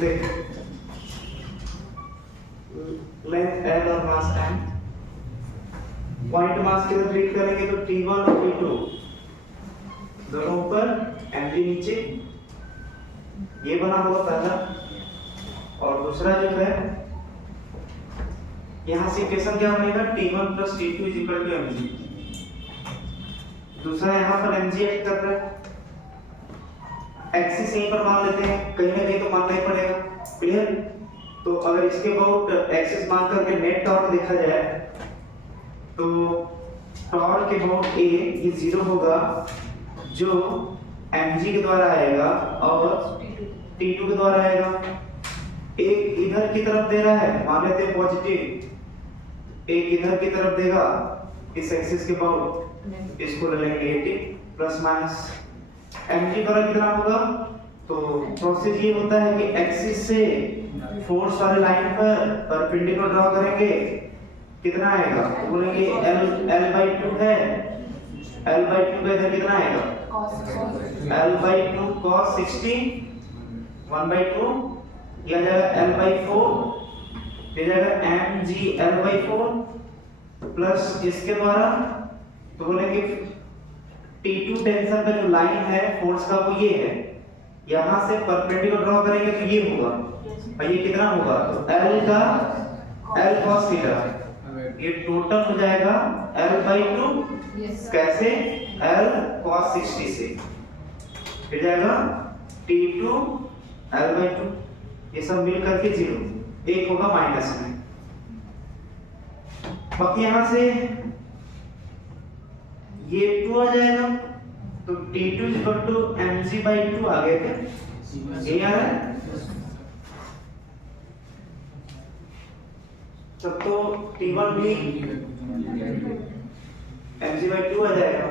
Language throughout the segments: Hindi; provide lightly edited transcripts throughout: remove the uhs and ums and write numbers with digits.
देख लेंथ L और मास M, पॉइंट मास की तरफ रीड करेंगे तो T1 और T2 दोनों ऊपर, mg नीचे, ये बना होगा पहला। और दूसरा जो है यहाँ से इक्वेशन क्या बनेगा, T1 + T2 = mg। दूसरा यहाँ पर mg एक्ट कर रहा है, एक्सिस यहीं पर मान लेते हैं, कहीं ना कहीं तो मानना ही पड़ेगा, क्लियर। तो अगर इसके अबाउट एक्सिस मान करके नेट टॉर्क देखा जाए तो टॉर्क के अबाउट a ये 0 होगा जो mg के द्वारा आएगा और T2 के द्वारा आएगा। एक इधर की तरफ दे रहा है, मान लेते हैं पॉजिटिव, एक इधर की तरफ देगा इस एक्सिस के अबाउट, इसको ले लेंगे नेगेटिव, प्लस माइनस। mg द्वारा कितना होगा, तो प्रोसेस ये होता है कि एक्सिस से फोर्स वाले लाइन पर परपेंडिकुलर ड्रॉ करेंगे, कितना आएगा, तो बोलेंगे L/2 है, L/2 का इधर कितना आएगा, L/2 cos 60, 1/2 यह जाएगा L/4, ये जाएगा mg L/4 प्लस इसके द्वारा, तो बोलेंगे T2 टेंशन का जो लाइन है फोर्स का वो ये है, यहां से परपेंडिकुलर ड्रॉ करेंगे तो ये होगा, और ये कितना होगा, तो L का L cos थीटा, ये टोटल हो जाएगा L/2 कैसे, L cos 60 से, फिर जाएगा T2 L/2, ये सब मिल करके 0, एक होगा माइनस में। बाकी यहां से ये 2 आ जाएगा, तो T2 = mg/2 आ गया क्या, ये आ रहा है, तब तो T1 भी mg/2 आ जाएगा।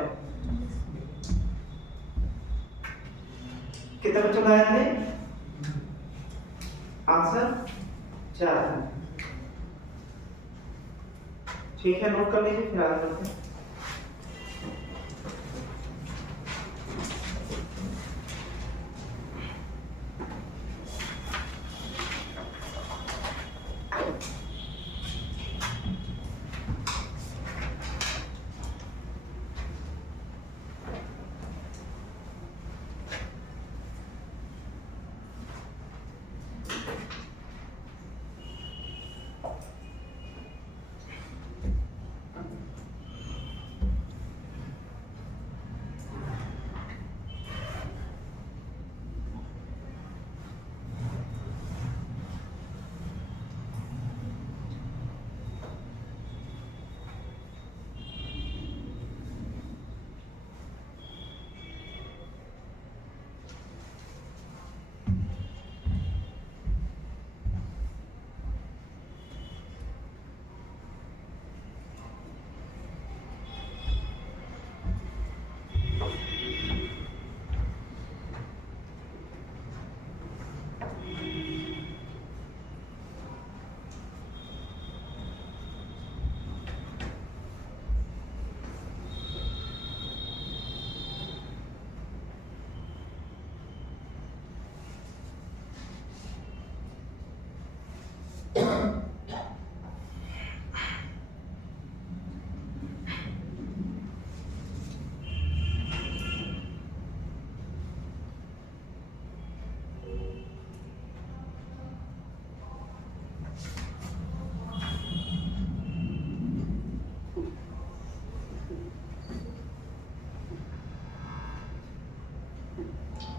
कितना बच्चों का आया है आंसर, 4। ठीक है, नोट कर लीजिए, फिर आगे बढ़ते हैं।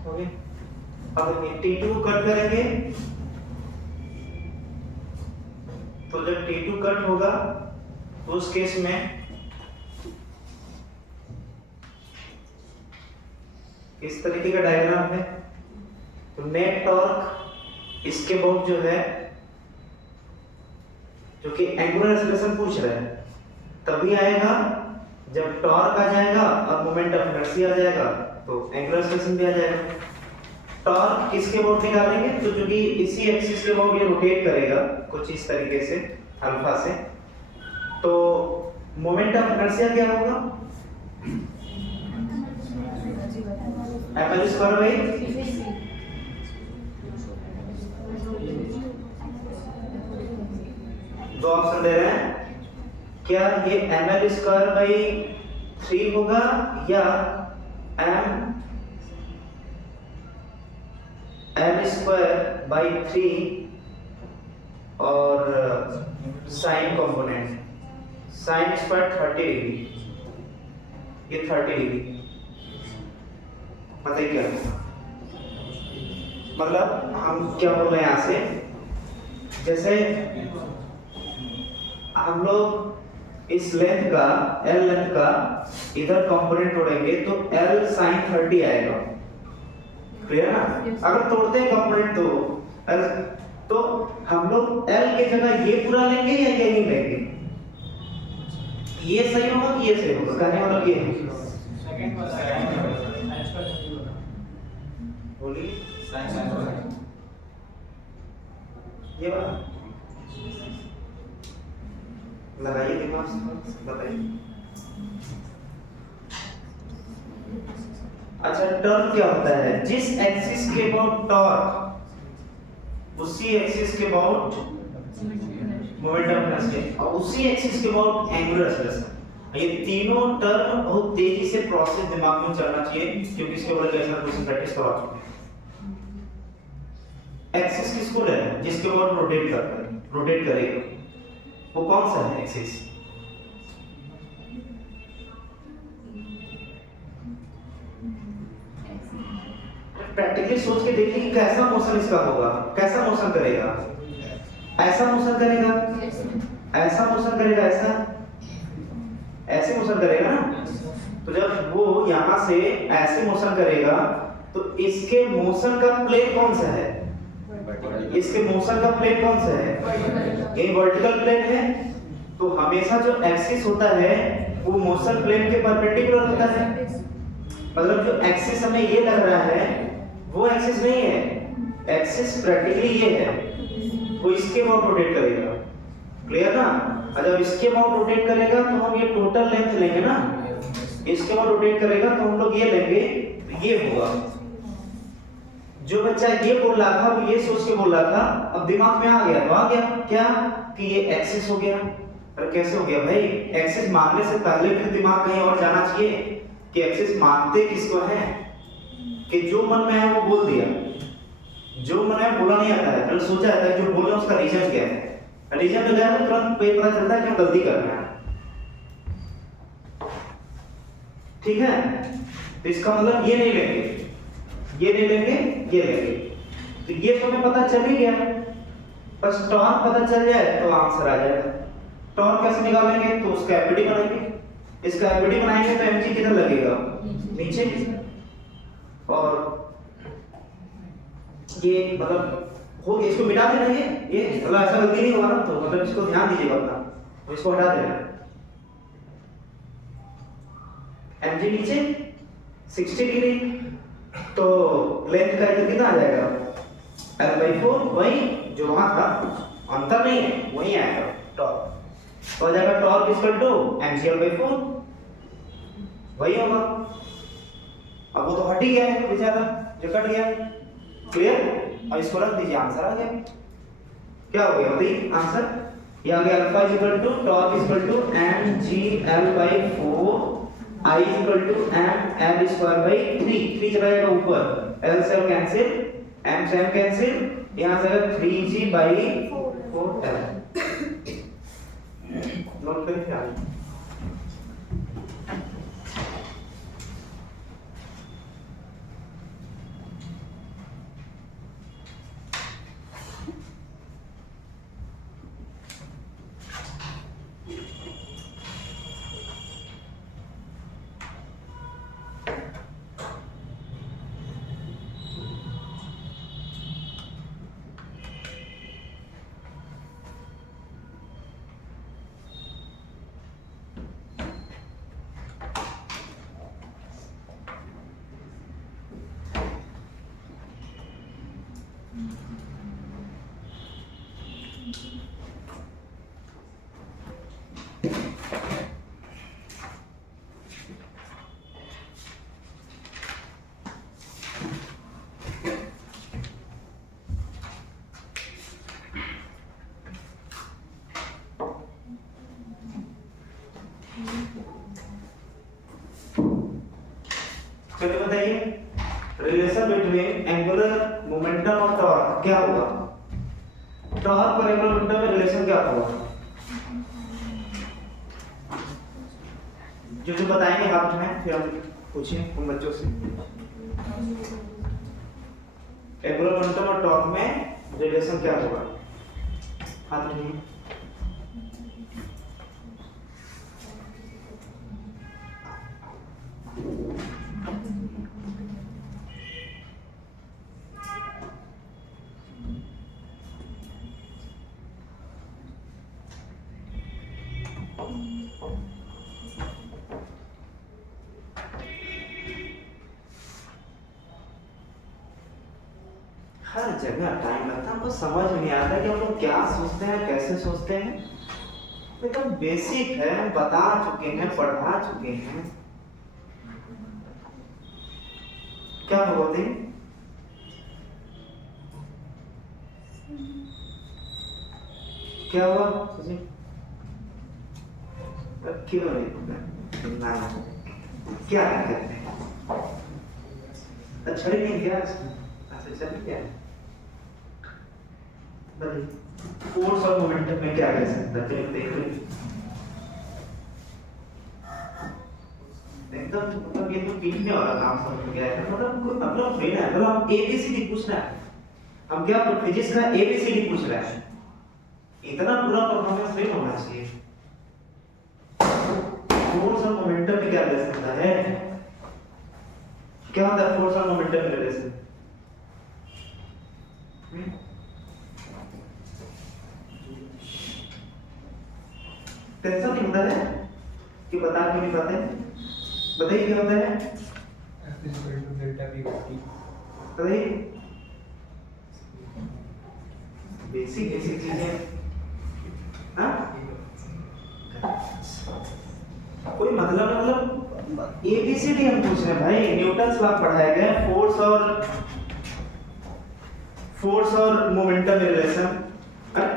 ओके, अब T2 कट करेंगे, तो जब T2 कट होगा तो उस केस में इस तरीके का डायग्राम है, तो नेट टॉर्क इसके बहुत जो है, जो कि एंगुलर एक्सेलरेशन पूछ रहा है, तभी आएगा जब टॉर्क आ जाएगा और मोमेंट ऑफ इनर्शिया आ जाएगा, तो एंगुलर एक्सेलरेशन भी आ जाएगा। टॉर्क किसके अबाउट निकालेंगे, तो जो कि इसी एक्सिस के अबाउट ये रोटेट करेगा कुछ इस तरीके से अल्फा से, तो मोमेंट ऑफ इनर्शिया क्या होगा, F2 बाई दो ऑप्शन दे रहे हैं, क्या ये ml स्क्वायर बाई 3 होगा या m l स्क्वायर बाई 3 और sign component sine square 30 degree, ये 30 डिग्री बताइए क्या होगा। मतलब हम क्या बोल रहे हैं यहाँ से, जैसे हम लोग इस लेंथ का L लेंथ का इधर कंपोनेंट तोड़ेंगे तो L sin 30 आएगा, क्लियर ना। अगर तोड़ते हैं कंपोनेंट तो हम लोग L के जगह ये पूरा लेंगे या ये नहीं लेंगे, ये सही होगा कि ये सही होगा, कहने मतलब ये सेकंड बोलिए ये बात लगाइए दिमाग से, बताइए। अच्छा, टॉर्क क्या होता है, जिस एक्सिस के अबाउट टॉर्क उसी एक्सिस के अबाउट मोमेंटम प्लस और उसी एक्सिस के अबाउट एंगुलर एक्सेलरेशन। ये तीनों टर्म बहुत तेजी से प्रोसेस दिमाग में चलना चाहिए, क्योंकि इसके ऊपर कैसा क्वेश्चन प्रैक्टिस करवा चुके हैं। एक्सिस किसको लेना है, जिसके अबाउट रोटेट करेगा, वो कौन सा है एक्सिस, प्रैक्टिकली सोच के देखिए कि कैसा मोशन इसका होगा, कैसा मोशन करेगा, ऐसा मोशन करेगा, ऐसा मोशन करेगा, ऐसे मोशन करेगा ना। तो जब वो यहां से ऐसे मोशन करेगा तो इसके मोशन का प्लेन कौन सा है, इसके मोशन का प्लेन कौन सा है, ये वर्टिकल प्लेन है। तो हमेशा जो एक्सिस होता है वो मोशन प्लेन के परपेंडिकुलर होता है, मतलब जो एक्सिस हमें ये लग रहा है वो एक्सिस नहीं है, एक्सिस प्रैक्टिकली ये है, वो इसके अबाउट रोटेट करेगा, क्लियर ना। और जब इसके अबाउट रोटेट करेगा तो हम ये टोटल लेंथ लेंगे ना, इसके अबाउट रोटेट करेगा तो हम लोग ये लेंगे, ये होगा। जो बच्चा ये बोल रहा था वो ये सोच के बोल रहा था, अब दिमाग में आ गया, तो आ गया क्या कि ये एक्सिस हो गया। पर कैसे हो गया भाई, एक्सिस मानने से पहले फिर दिमाग कहीं और जाना चाहिए कि एक्सिस मानते किसको है, कि जो मन में है वो बोल दिया, जो मन है बोला नहीं आता है, पहले सोचा जाता है जो बोल रहे हैं उसका रीजन क्या है, रीजन में गया तो तुरंत पता चलता है कि हम गलती कर रहे हैं, ठीक है। तो इसका मतलब ये नहीं लेंगे, ये नहीं लेंगे, ये लेंगे। तो ये तो हमें पता चल ही गया, बस टॉर्क पता चल जाए तो आंसर आ जाएगा। टॉर्क कैसे निकालेंगे, तो उसका एफडी बनाएंगे, इसका एफडी बनाएंगे तो एमजी किधर लगेगा, नीचे। और ये मतलब हो गया, इसको मिटा देना, ये मतलब ऐसा गलती नहीं होगा ना, तो मतलब इसको ध्यान दीजिएगा अपना, तो इसको हटा देना, एमजी नीचे 60 डिग्री, तो लेंथ का कितना आ जाएगा L/4, वही जो वहां था, अंतर नहीं है, वही आएगा टॉर्क, तो आ जाएगा टॉर्क इक्वल टू mgL/4, वही होगा। अब वो तो हट ही गया है बेचारा, जो कट गया, क्लियर। और इसको रख दीजिए, आंसर आ गया। क्या हो गया बताइए आंसर, ये आ गया alpha equal to torque equal to mgL/4, I equal to ml square by 3 चला जाएगा ऊपर, L से L कैंसिल, M से M कैंसिल, यहाँ से 3g बाई 4l, नोट करें क्या चलिए बताइए रिलेशन बिटवीन एंगुलर मोमेंटम और टॉर्क क्या होगा? टॉर्क और एंगुलर मोमेंटम में रिलेशन क्या होगा? जो बताएंगे हाथ उठाएं, फिर हम पूछें उन बच्चों से। एंगुलर मोमेंटम और टॉर्क में रिलेशन क्या होगा? हाथ उठाइए। हर जगह टाइम लगता है, हमको समझ नहीं आता कि हम लोग क्या सोचते हैं, कैसे सोचते हैं। एकदम बेसिक है, हम बता चुके हैं, पढ़ा चुके हैं। क्या बोलते हैं? क्या हुआ सोचिए? क्यों नहीं ना क्या कहते हैं? अच्छा नहीं क्या? अच्छा चलिए क्या बताइए फोर्स और मोमेंटम में क्या कह सकता है? चलिए देख लीजिए। एकदम मतलब ये तो पीछने वाला काम समझ गया है। मतलब कोई मतलब नहीं है, मतलब हम एबीसीडी पूछना है। हम क्या फिजिक्स का एबीसीडी पूछ रहे हैं। इतना पूरा परफॉर्मेंस नहीं होना चाहिए। फोर्स और मोमेंटम में क्या कह सकता है? क्या होता है फोर्स और मोमेंटम में रिलेशन? टेंशन नहीं होता है कि बता क्यों नहीं पाते? बताइए क्या होता है? F is equal to delta V by T. बताइए बेसिक बेसिक चीजें। हाँ कोई मतलब एबीसीडी हम पूछ रहे हैं भाई। न्यूटन्स लॉ पढ़ाया गया फोर्स और मोमेंटम रिलेशन।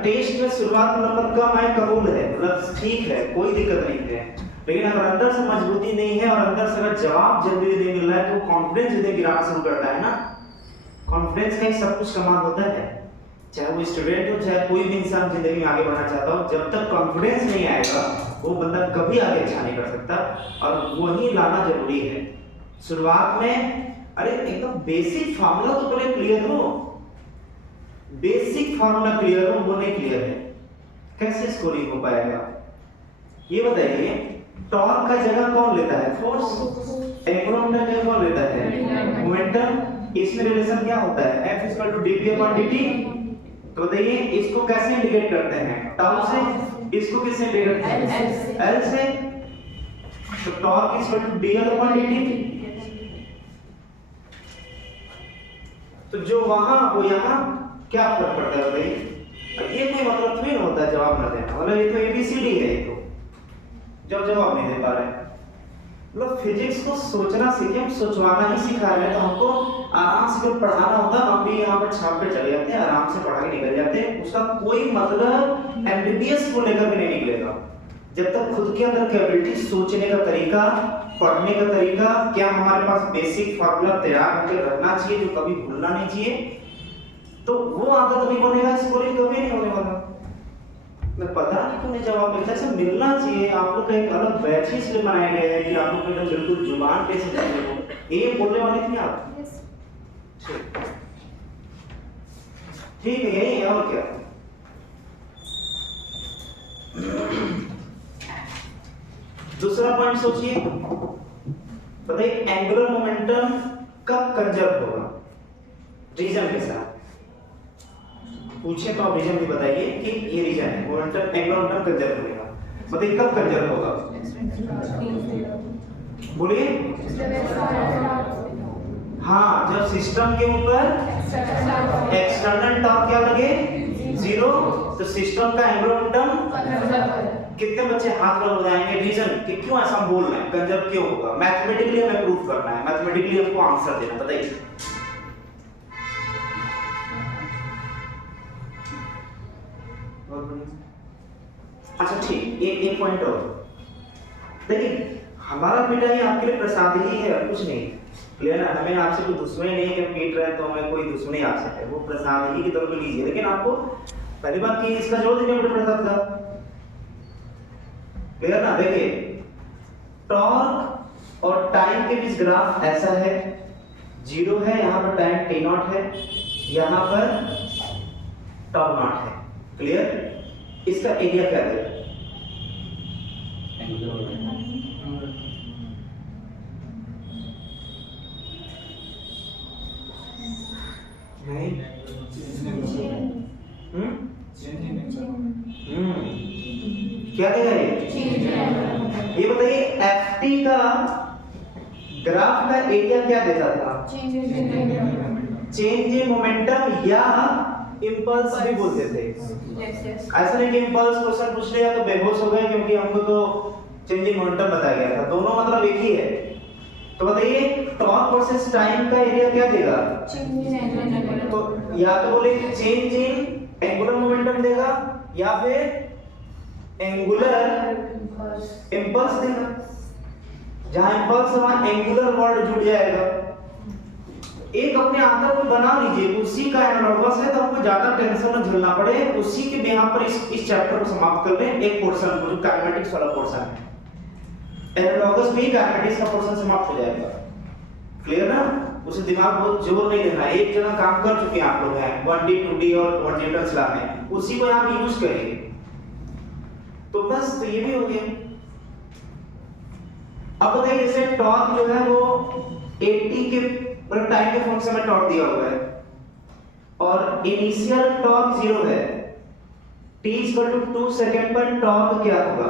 टेस्ट में शुरुआत में नंबर कम आए कबूल है, मतलब ठीक है, कोई दिक्कत नहीं है। लेकिन अगर अंदर से मजबूती नहीं है और अंदर से अगर जवाब जल्दी नहीं मिल रहा है तो कॉन्फिडेंस जल्दी गिराना शुरू करता है ना। कॉन्फिडेंस का ही सब कुछ कमाल होता है। चाहे वो स्टूडेंट हो, चाहे कोई भी इंसान जिंदगी में आगे बढ़ना चाहता हो, जब तक कॉन्फिडेंस नहीं आएगा वो बंदा कभी आगे अच्छा नहीं कर सकता। और वही लाना जरूरी है शुरुआत में। अरे एकदम बेसिक फार्मूला तो पहले क्लियर हो। बेसिक फार्मूला क्लियर हो, वो नहीं क्लियर है, कैसे स्कोरिंग हो पाएगा? ये बताइए टॉर्क का जगह कौन लेता है? फोर्स। एंगुलर मोमेंटम का जगह कौन लेता है? मोमेंटम। इसमें रिलेशन क्या होता है? F = dp/dt। तो बताइए इसको कैसे इंडिकेट करते हैं? टाउ से। इसको किससे इंडिकेट करते हैं? L से। तो टॉर्क = dl/dt। तो जो वहां वो यहां क्या फर्क पड़ता है बताइए? ये कोई मतलब थोड़ी ना होता है जवाब ना देना, मतलब ये तो एबीसीडी है। ये तो जब जवाब नहीं दे पा रहे, मतलब फिजिक्स को सोचना सीखे, हम सोचवाना ही सिखा रहे हैं। तो हमको आराम से जब पढ़ाना होता है हम भी यहाँ पर छाप पे चले जाते हैं, आराम से पढ़ा के निकल जाते हैं। उसका कोई मतलब एमबीबीएस को लेकर भी नहीं निकलेगा जब तक खुद के अंदर कैपेबिलिटी, सोचने का तरीका, पढ़ने का तरीका, क्या हमारे पास बेसिक फार्मूला तैयार होकर रखना चाहिए जो कभी भूलना नहीं चाहिए, तो वो आदत नहीं बनेगा, स्कोरिंग कभी नहीं होने वाला। मैं पता नहीं क्यों नहीं जवाब मिलता है, मिलना चाहिए। आप लोग का एक अलग बैच ही इसलिए बनाया गया है कि आप लोग एकदम बिल्कुल जुबान पे से बोलने को। ये बोलने वाले थे आप? ठीक है, यही है और क्या। दूसरा पॉइंट सोचिए, बताइए एंगुलर मोमेंटम कब कंजर्व होगा? रीजन के साथ पूछे तो आप रीजन भी बताइए कि ये रीजन है मोमेंटम, एंगुलर मोमेंटम कंजर्व होगा। बताइए कब कंजर्व होगा? बोलिए। हाँ, जब सिस्टम के ऊपर एक्सटर्नल टॉर्क क्या लगे? 0, तो सिस्टम का एंगुलर मोमेंटम। कितने बच्चे हाथ में लगाएंगे? रीजन कि क्यों ऐसा हम बोल रहे हैं, कंजर्व क्यों होगा? मैथमेटिकली हमें प्रूफ करना है, मैथमेटिकली हमको आंसर देना। बताइए। अच्छा ठीक, एक पॉइंट और देखिए, हमारा बेटा ये आपके लिए प्रसाद ही है, कुछ नहीं। क्लियर ना, हमें आपसे कोई दुश्मनी नहीं है कि हम पीट रहे हैं तो हमें कोई दुश्मनी आपसे है, वो प्रसाद ही की तौर पे लीजिए, लेकिन आपको पहली बात की इसका जोड़ दीजिए अपने प्रसाद का। क्लियर ना, देखिए टॉर्क और टाइम के बीच ग्राफ ऐसा है, 0 है, यहाँ पर टाइम t नॉट है, यहाँ पर टाउ नॉट है। क्लियर, इसका एरिया क्या है? नहीं, क्या देगा ये बताइए, ft का ग्राफ का एरिया क्या देता था? चेंज इन मोमेंटम या इंपल्स भी बोलते थे। ऐसा नहीं कि इंपल्स क्वेश्चन पूछ लिया तो बेहोश हो गए क्योंकि हमको तो चेंज इन मोमेंटम बताया गया था, दोनों मतलब एक ही है। तो बताइए टॉर्क वर्सेस टाइम का एरिया क्या देगा? तो या तो बोले चेंज इन एंगुलर मोमेंटम देगा या फिर एंगुलर इंपल्स देगा। जहां इंपल्स वहां एंगुलर वर्ड जुड़ जाएगा। एक अपने आंसर को बना लीजिए, उसी का एनालॉगस है, तो आपको ज्यादा टेंशन न झेलना पड़े, उसी के यहाँ पर इस चैप्टर को समाप्त कर लें। एक पोर्शन को जो काइनेमेटिक्स वाला पोर्शन है, एनालॉगस में ही काइनेमेटिक्स का पोर्शन समाप्त हो जाएगा। क्लियर ना, उसे दिमाग बहुत जोर नहीं देना, एक जगह काम कर चुके हैं आप लोग हैं 1D 2D और 1 न्यूटन लॉ में, उसी को यहाँ पे यूज करेंगे। तो बस, तो ये भी हो गया। अब बताइए जैसे टॉर्क जो है वो 80 के मतलब टाइम के फंक्शन में टॉर्क दिया हुआ है और इनिशियल टॉर्क 0 है, t 2 सेकंड पर टॉर्क क्या होगा?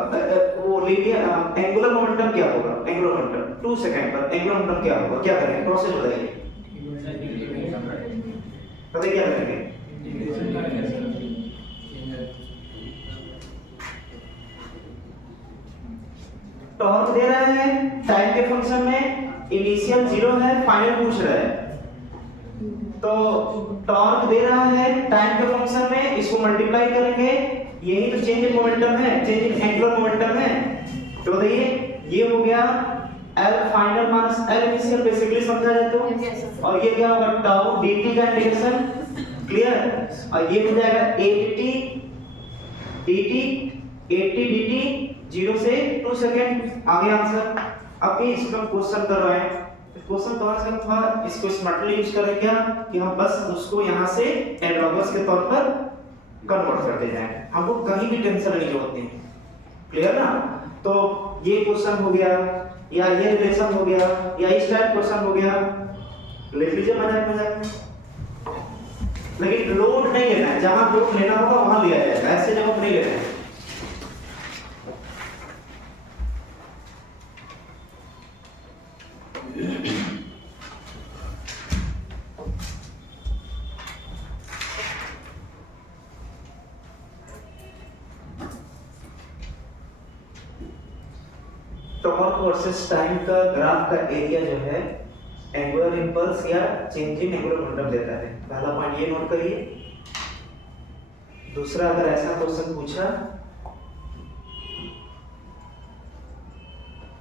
वो लीनियर एंगुलर मोमेंटम क्या होगा? एंगुलर मोमेंटम 2 सेकंड पर एंगुलर मोमेंटम क्या होगा? क्या करेंगे? प्रोसेस बताइए, बताइए क्या करेंगे? टॉर्क दे रहा है टाइम के फंक्शन में, इनिशियल 0 है, फाइनल पूछ रहा है। तो टॉर्क दे रहा है टाइम के फंक्शन में, इसको मल्टीप्लाई करेंगे, यही तो चेंज इन मोमेंटम है, चेंज इन एंगुलर मोमेंटम है। तो बताइए ये हो गया L final minus L initial, basically समझा जाए तो, और ये क्या होगा? टाउ dt का इंटीग्रेशन। क्लियर, और ये हो जाएगा 80 dt 0 से 2 सेकंड। आगे आंसर। अब ये इसमें क्वेश्चन कर रहे हैं, क्वेश्चन कौन सा था? इसको स्मार्टली यूज करें क्या कि हम बस उसको यहाँ से एनालॉगस के तौर पर कन्वर्ट करते जाएं, हमको कहीं भी टेंशन नहीं होती। क्लियर ना, तो ये क्वेश्चन हो गया, या ये रिलेशन हो गया, या इस टाइप क्वेश्चन हो गया, लिख लीजिए मजाक मजाक। लेकिन लोड नहीं लेना है, जहां लोड लेना होगा वहां लिया जाएगा, ऐसे जगह पर नहीं लेना है। टॉर्क वर्सेस टाइम का ग्राफ का एरिया जो है एंगुलर इंपल्स या चेंज इन एंगुलर मोमेंटम देता है। पहला पॉइंट ये नोट करिए। दूसरा, अगर ऐसा क्वेश्चन पूछा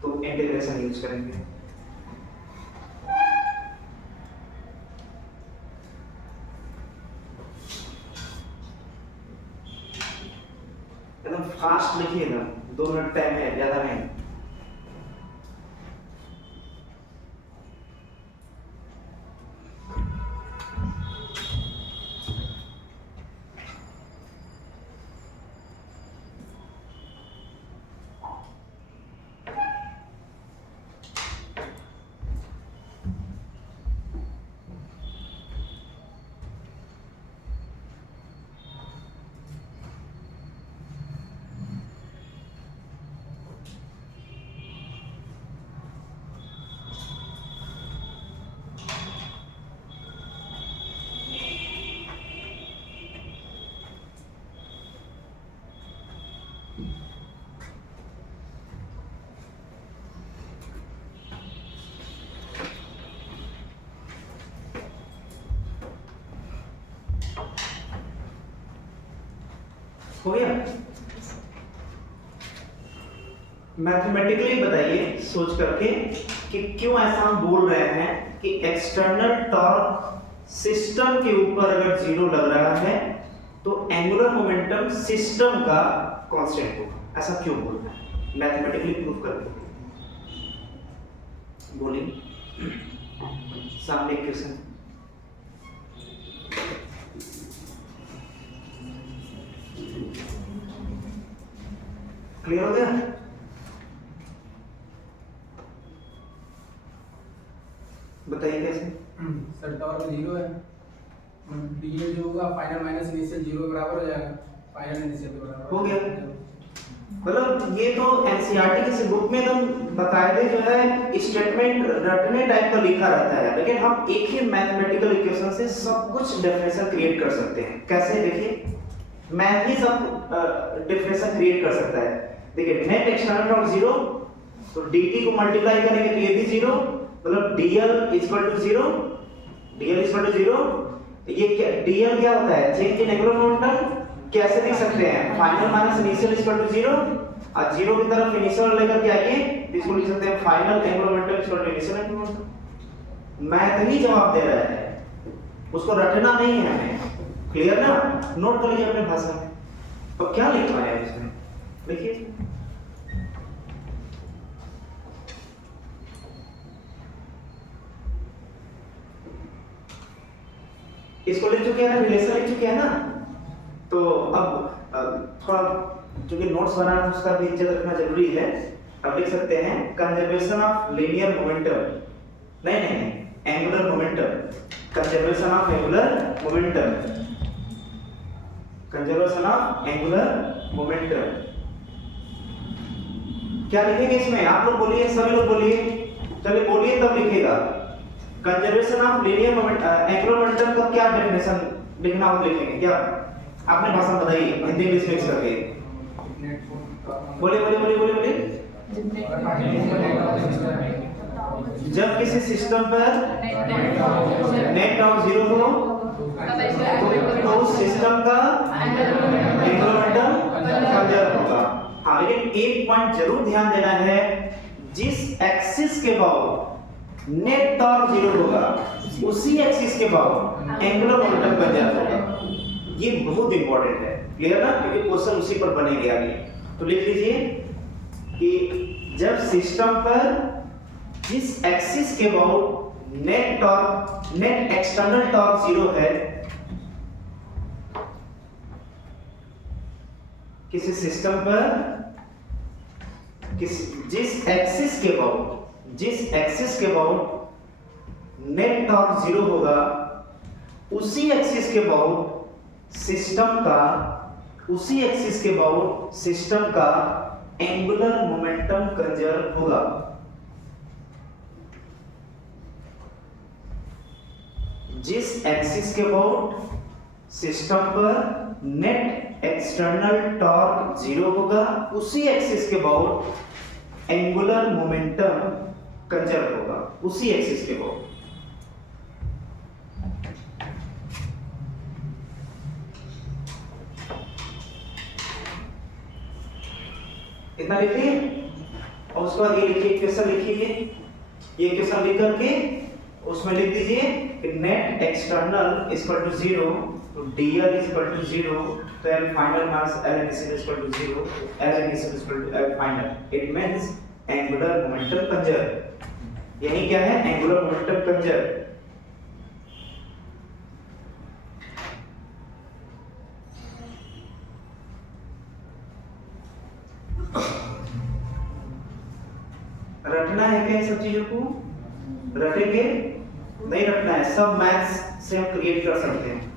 तो इंटीग्रेशन यूज करेंगे। एकदम फास्ट लिखिए ना, 2 मिनट टाइम है, ज्यादा नहीं। हो गया? मैथमेटिकली बताइए सोच करके कि क्यों ऐसा हम बोल रहे हैं कि एक्सटर्नल टॉर्क सिस्टम के ऊपर अगर 0 लग रहा है तो एंगुलर मोमेंटम सिस्टम का कांस्टेंट होगा। ऐसा क्यों बोलना है? मैथमेटिकली प्रूव कर दो। बोलिए, सामने क्वेश्चन। क्लियर हो गया? बताइए कैसे? सर टॉर्क 0 है, डीएल जो होगा फाइनल माइनस इनिशियल 0 के बराबर हो जाएगा, फाइनल इनिशियल के बराबर हो गया। मतलब ये तो एनसीईआरटी की बुक में एकदम बकायदे जो है स्टेटमेंट रटने टाइप का लिखा रहता है, लेकिन हम एक ही मैथमेटिकल इक्वेशन से सब कुछ डेफिनेशन क्रिएट कर सकते हैं। कैसे? देखिए, मैथ ही सब डेफिनेशन क्रिएट कर सकता है। देखिए, नेट एक्सटर्नल टॉर्क 0, तो dt को मल्टीप्लाई करेंगे तो ये भी 0, मतलब dl equal to 0, dl equal to 0। ये क्या dl क्या होता है? Change in angular momentum. कैसे लिख सकते हैं? Final minus initial equal to 0, और 0 की तरफ इनिशियल लेकर के आइए, इसको लिख सकते हैं final angular momentum equal to initial angular momentum. Math ही जवाब दे रहा है, उसको रटना नहीं है हमें। क्लियर ना? नोट कर लीजिए अपने भाषा में। तो क्या लिखना है इसमें? देखिए, इसको लिख चुके हैं ना, रिलेशन लिख चुके हैं ना। तो अब थोड़ा जो कि नोट्स बनाना है उसका भी इज्जत रखना जरूरी है। अब लिख सकते हैं कंजर्वेशन ऑफ लीनियर मोमेंटम, नहीं, angular momentum, conservation of angular momentum, conservation of angular momentum. क्या लिखेंगे इसमें? आप लोग बोलिए, सभी लोग बोलिए, चलिए बोलिए तब लिखेगा। Conservation of linear angular momentum का क्या डेफिनेशन लिखना हो लिखेंगे क्या? आपने भाषा बताइए, हिंदी इंग्लिश मिक्स करके। बोलिए बोलिए बोलिए बोलिए बोलिए। जब किसी सिस्टम पर नेट टॉर्क 0 हो तो उस सिस्टम का एंगुलर मोमेंटम कंजर्व होगा। हाँ, लेकिन एक पॉइंट जरूर ध्यान देना है, जिस एक्सिस के बाउंड नेट टॉर्क 0 होगा उसी एक्सिस के बाउंड एंगुलर मोमेंटम कंजर्व होगा। ये बहुत इंपॉर्टेंट है। क्लियर ना? क्योंकि क्वेश्चन उसी पर बनेंगे आगे। तो लिख लीजिए कि जब सिस्टम पर जिस एक्सिस के बाउंड नेट एक्सटर्नल टॉर्क 0 है, किसी सिस्टम पर जिस एक्सिस के बाउंड नेट टॉर्क 0 होगा उसी एक्सिस के बाउंड सिस्टम का एंगुलर मोमेंटम कंजर्व होगा। जिस एक्सिस के बाउंड सिस्टम पर नेट एक्सटर्नल टॉर्क 0 होगा उसी एक्सिस के बाउंड एंगुलर मोमेंटम कंजर्व होगा, उसी एक्सिस के बाउंड। इतना लिखिए और उसके बाद ये लिखिए, क्वेश्चन लिखिए। ये क्वेश्चन लिख करके उसमें लिख दीजिए कि नेट एक्सटर्नल इक्वल टू 0, तो dl इक्वल टू 0, तो l final mass l initial equal to 0, l initial equal to l final. It means angular momentum conserve. यानी क्या है? Angular momentum conserve. रटना है क्या इन सब चीजों को? रटेंगे? नहीं रटना है, सब मैथ्स से हम क्रिएट कर सकते हैं।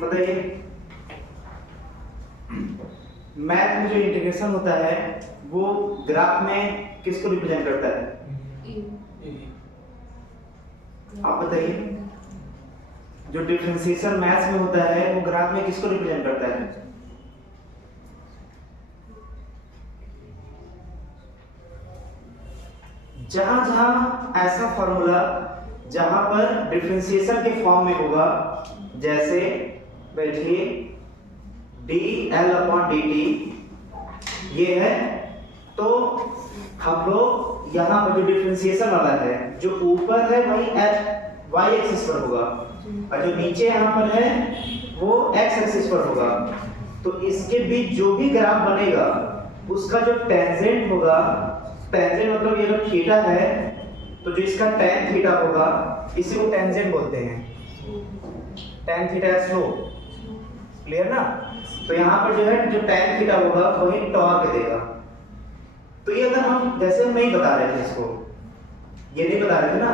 बताइए, मैथ में जो इंटीग्रेशन होता है वो ग्राफ में किसको रिप्रेजेंट करता है? आप बताइए। जो डिफरेंशिएशन मैथ्स में होता है वो ग्राफ में किसको रिप्रेजेंट करता है? जहां जहां ऐसा फॉर्मूला जहां पर डिफरेंशिएशन के फॉर्म में होगा, जैसे बैठिए dl/dt ये है। तो हम लोग यहाँ पर जो डिफरेंशिएशन वाला है, जो ऊपर है वही y एक्सिस पर होगा और जो नीचे यहाँ पर है वो x एक्सिस पर होगा। तो इसके बीच जो भी ग्राफ बनेगा उसका जो टेंजेंट होगा, टेंजेंट मतलब ये अगर थीटा है तो जो इसका tan थीटा होगा इसी को टेंजेंट बोलते हैं। tan थीटा स्लोप, क्लियर ना। तो यहाँ पर जो है जो tan थीटा होगा वही टॉर्क देगा। तो ये अगर हम जैसे हम नहीं बता रहे थे इसको, ये नहीं बता रहे थे ना,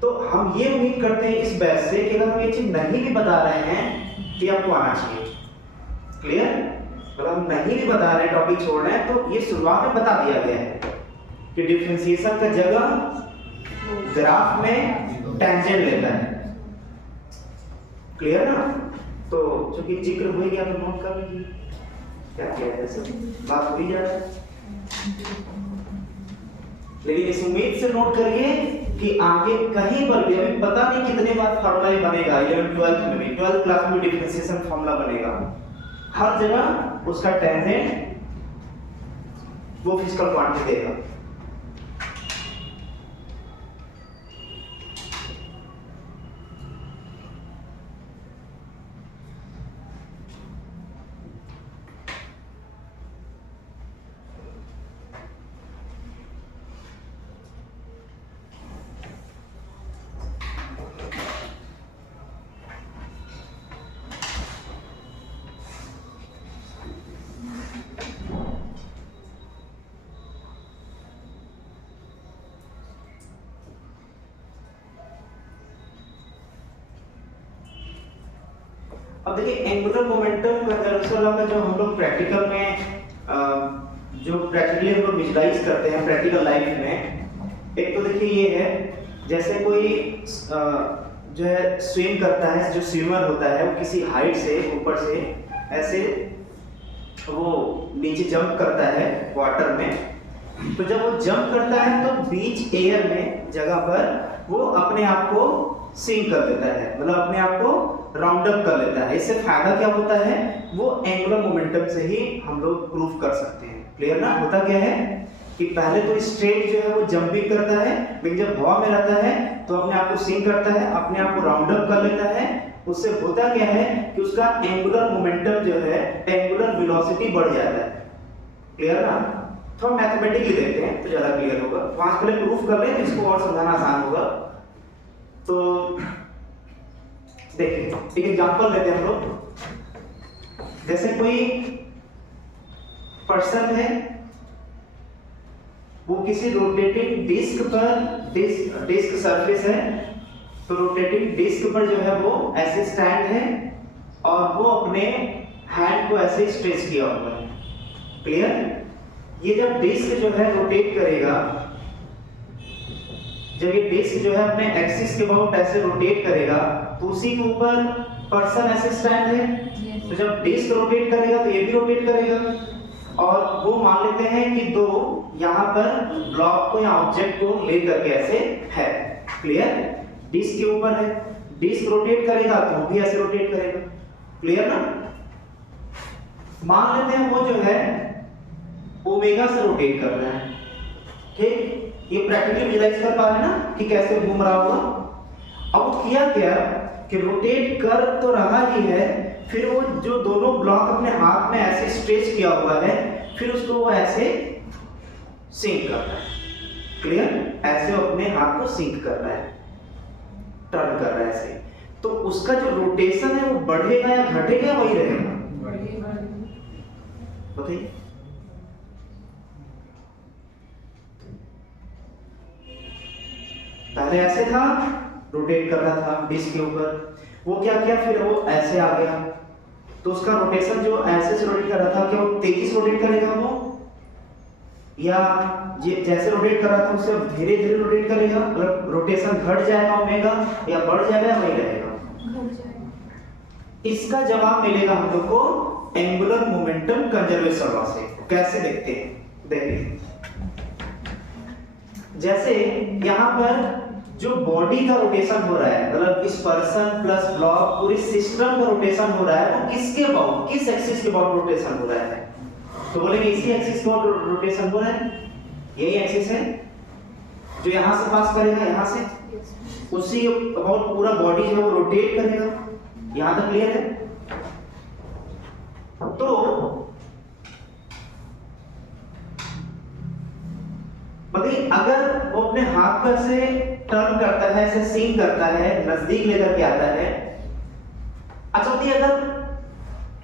तो हम ये उम्मीद करते हैं इस बैच से कि अगर हम ये चीज नहीं भी बता रहे हैं तो आपको आना चाहिए। क्लियर। अगर हम नहीं भी बता रहे हैं, टॉपिक छोड़ रहे हैं, तो ये शुरुआत में बता दिया गया है कि डिफरेंशिएशन का जगह ग्राफ में टेंजेंट लेता है। क्लियर ना। तो चूंकि जिक्र हो गया तो नोट कर लीजिए क्या किया है, सब बात हो ही जाए। लेकिन इस उम्मीद से नोट करिए कि आगे कहीं पर भी, अभी पता नहीं कितने बार फार्मूला बनेगा, 11th 12th में भी, 12th क्लास में डिफरेंशिएशन फार्मूला बनेगा, हर जगह उसका टेंजेंट वो फिजिकल क्वांटिटी देगा। अब देखिए एंगुलर मोमेंटम कंजर्वेशन लॉ का जो हम लोग प्रैक्टिकल में जो प्रैक्टिकली हम लोग विजुलाइज करते हैं प्रैक्टिकल लाइफ में, एक तो देखिए ये है जैसे कोई जो है स्विम करता है, जो स्विमर होता है वो किसी हाइट से ऊपर से ऐसे वो नीचे जंप करता है वाटर में। तो जब वो जंप करता है तो बीच एयर में जगह पर वो अपने आप को सिंक कर लेता है, मतलब अपने आप को राउंड अप कर लेता है। इससे फायदा क्या होता है, वो एंगुलर मोमेंटम से ही हम लोग प्रूफ कर सकते हैं। क्लियर ना। होता क्या है कि पहले तो स्ट्रेट जो है वो जंपिंग करता है, लेकिन जब हवा में रहता है तो अपने आप को सिंक करता है, अपने आप को राउंड अप कर लेता है। उससे होता क्या है कि उसका एंगुलर मोमेंटम जो है, एंगुलर वेलोसिटी बढ़ जाता है। क्लियर ना। थोड़ा मैथमेटिकली देखते हैं तो ज्यादा क्लियर होगा। वहां पहले प्रूफ कर लें तो इसको और समझाना आसान होगा। तो देखिए एक एग्जांपल लेते हैं हम लोग। जैसे कोई पर्सन है, वो किसी रोटेटिंग डिस्क पर, डिस्क सरफेस है, तो रोटेटिंग डिस्क पर जो है वो ऐसे स्टैंड है और वो अपने हैंड को ऐसे स्ट्रेच किया हुआ है। क्लियर। ये जब डिस्क जो है रोटेट करेगा, जब ये डिस्क जो है अपने एक्सिस के अबाउट ऐसे रोटेट करेगा तो उसी के ऊपर पर्सन ऐसे स्टैंड है। तो जब डिस्क रोटेट करेगा तो ये भी रोटेट करेगा। और वो मान लेते हैं कि दो यहाँ पर ब्लॉक को या ऑब्जेक्ट को लेकर के ऐसे है। क्लियर। डिस्क के ऊपर है, डिस्क रोटेट करेगा तो वो भी ऐसे रोटेट करेगा। क्लियर ना। मान लेते हैं वो जो है ओमेगा से रोटेट कर रहा है। ठीक। ये प्रैक्टिकली विजुलाइज कर पा रहे हैं ना कि कैसे घूम रहा होगा। अब वो किया क्या कि रोटेट कर तो रहा ही है, फिर वो जो दोनों ब्लॉक अपने हाथ में ऐसे स्ट्रेच किया हुआ है, फिर उसको वो ऐसे सिंक कर रहा है। क्लियर। ऐसे वो अपने हाथ को सिंक कर रहा है, टर्न कर रहा है ऐसे। तो उसका जो रोटेशन है वो बढ़ेगा या घटेगा, वही रहेगा। बताइए। पहले ऐसे था, रोटेट कर रहा था डिस्क के ऊपर, वो क्या किया, फिर वो ऐसे आ गया। तो उसका रोटेशन जो ऐसे से रोटेट कर रहा था, क्या वो तेजी से रोटेट करेगा वो, या ये जैसे रोटेट कर रहा था उससे धीरे धीरे रोटेट करेगा? मतलब रोटेशन घट जाएगा ओमेगा या बढ़ जाएगा या वही रहेगा? इसका जवाब मिलेगा हम लोग को एंगुलर मोमेंटम कंजर्वेशन लॉ से। कैसे देखते हैं, देखिए जैसे यहां पर जो बॉडी का रोटेशन हो रहा है, मतलब इस पर्सन प्लस ब्लॉक पूरी सिस्टम का रोटेशन हो रहा है, वो किसके अबाउट, किस एक्सिस के अबाउट रोटेशन हो रहा है? तो बोलेंगे इसी एक्सिस के अबाउट रोटेशन हो रहा है। यही एक्सिस है जो यहां से पास करेगा, यहां से उसी अबाउट पूरा बॉडी जो है वो रोटेट करेगा। यहां तक क्लियर है? तो मतलब अगर वो अपने हाथ पर से टर्न करता है, ऐसे सिंक करता है, नजदीक लेकर के आता है, अच्छा बताइए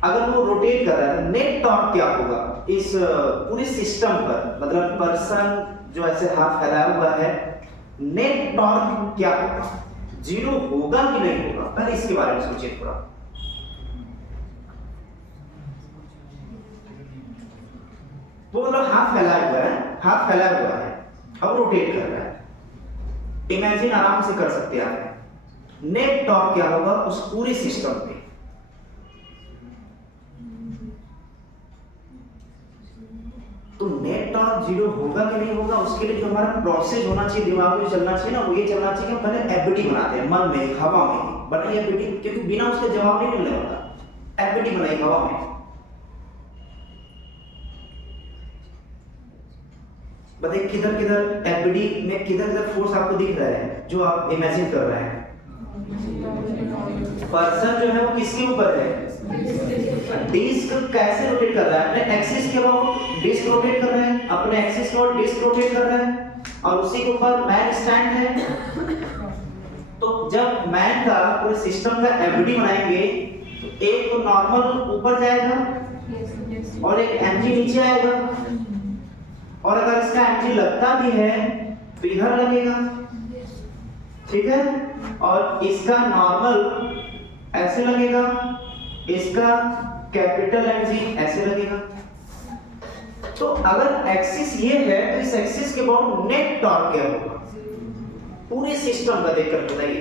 अगर वो रोटेट कर रहा है नेट टॉर्क क्या होगा इस पूरे सिस्टम पर? मतलब पर्सन जो ऐसे हाथ फैलाया हुआ है, नेट टॉर्क क्या होगा? जीरो होगा कि नहीं होगा? पहले इसके बारे में सोचिए थोड़ा। वो मतलब हाथ फैलाया हुआ है, हाथ फैलाया हुआ है, अब रोटेट कर रहा है। इमेजिन आराम से कर सकते हैं आप। नेट टॉर्क क्या होगा उस पूरे सिस्टम पे? तो नेट टॉर्क जीरो होगा कि नहीं होगा, उसके लिए जो हमारा प्रोसेस होना चाहिए, दिमाग में चलना चाहिए ना, वो ये चलना चाहिए कि हम पहले एफबीटी बनाते हैं मन में, हवा में बनाइए एफबीटी, क्योंकि बिना उसके जवाब नहीं मिलने वाला। एफबीटी बनाइए हवा में, बताइए किधर किधर एफबीटी में किधर किधर फोर्स आपको दिख रहा है जो आप इमेजिन कर रहे हैं? पर्सन जो है वो किसके ऊपर है? डिस्क कैसे रोटेट कर रहा है? अपने एक्सिस के अबाउट डिस्क रोटेट कर रहा है, अपने एक्सिस के अबाउट डिस्क रोटेट कर रहा है, और उसी के ऊपर मैन स्टैंड है। तो जब मैन का पूरे सिस्टम का एफबीटी बनाएंगे तो एक तो नॉर्मल ऊपर जाएगा और एक एमजी नीचे आएगा, और अगर इसका एमजी लगता भी है तो इधर लगेगा, ठीक है, और इसका नॉर्मल ऐसे लगेगा, इसका कैपिटल एमजी ऐसे लगेगा। तो अगर एक्सिस ये है तो इस एक्सिस के अबाउट नेट टॉर्क क्या होगा पूरे सिस्टम का? देखकर बताइए।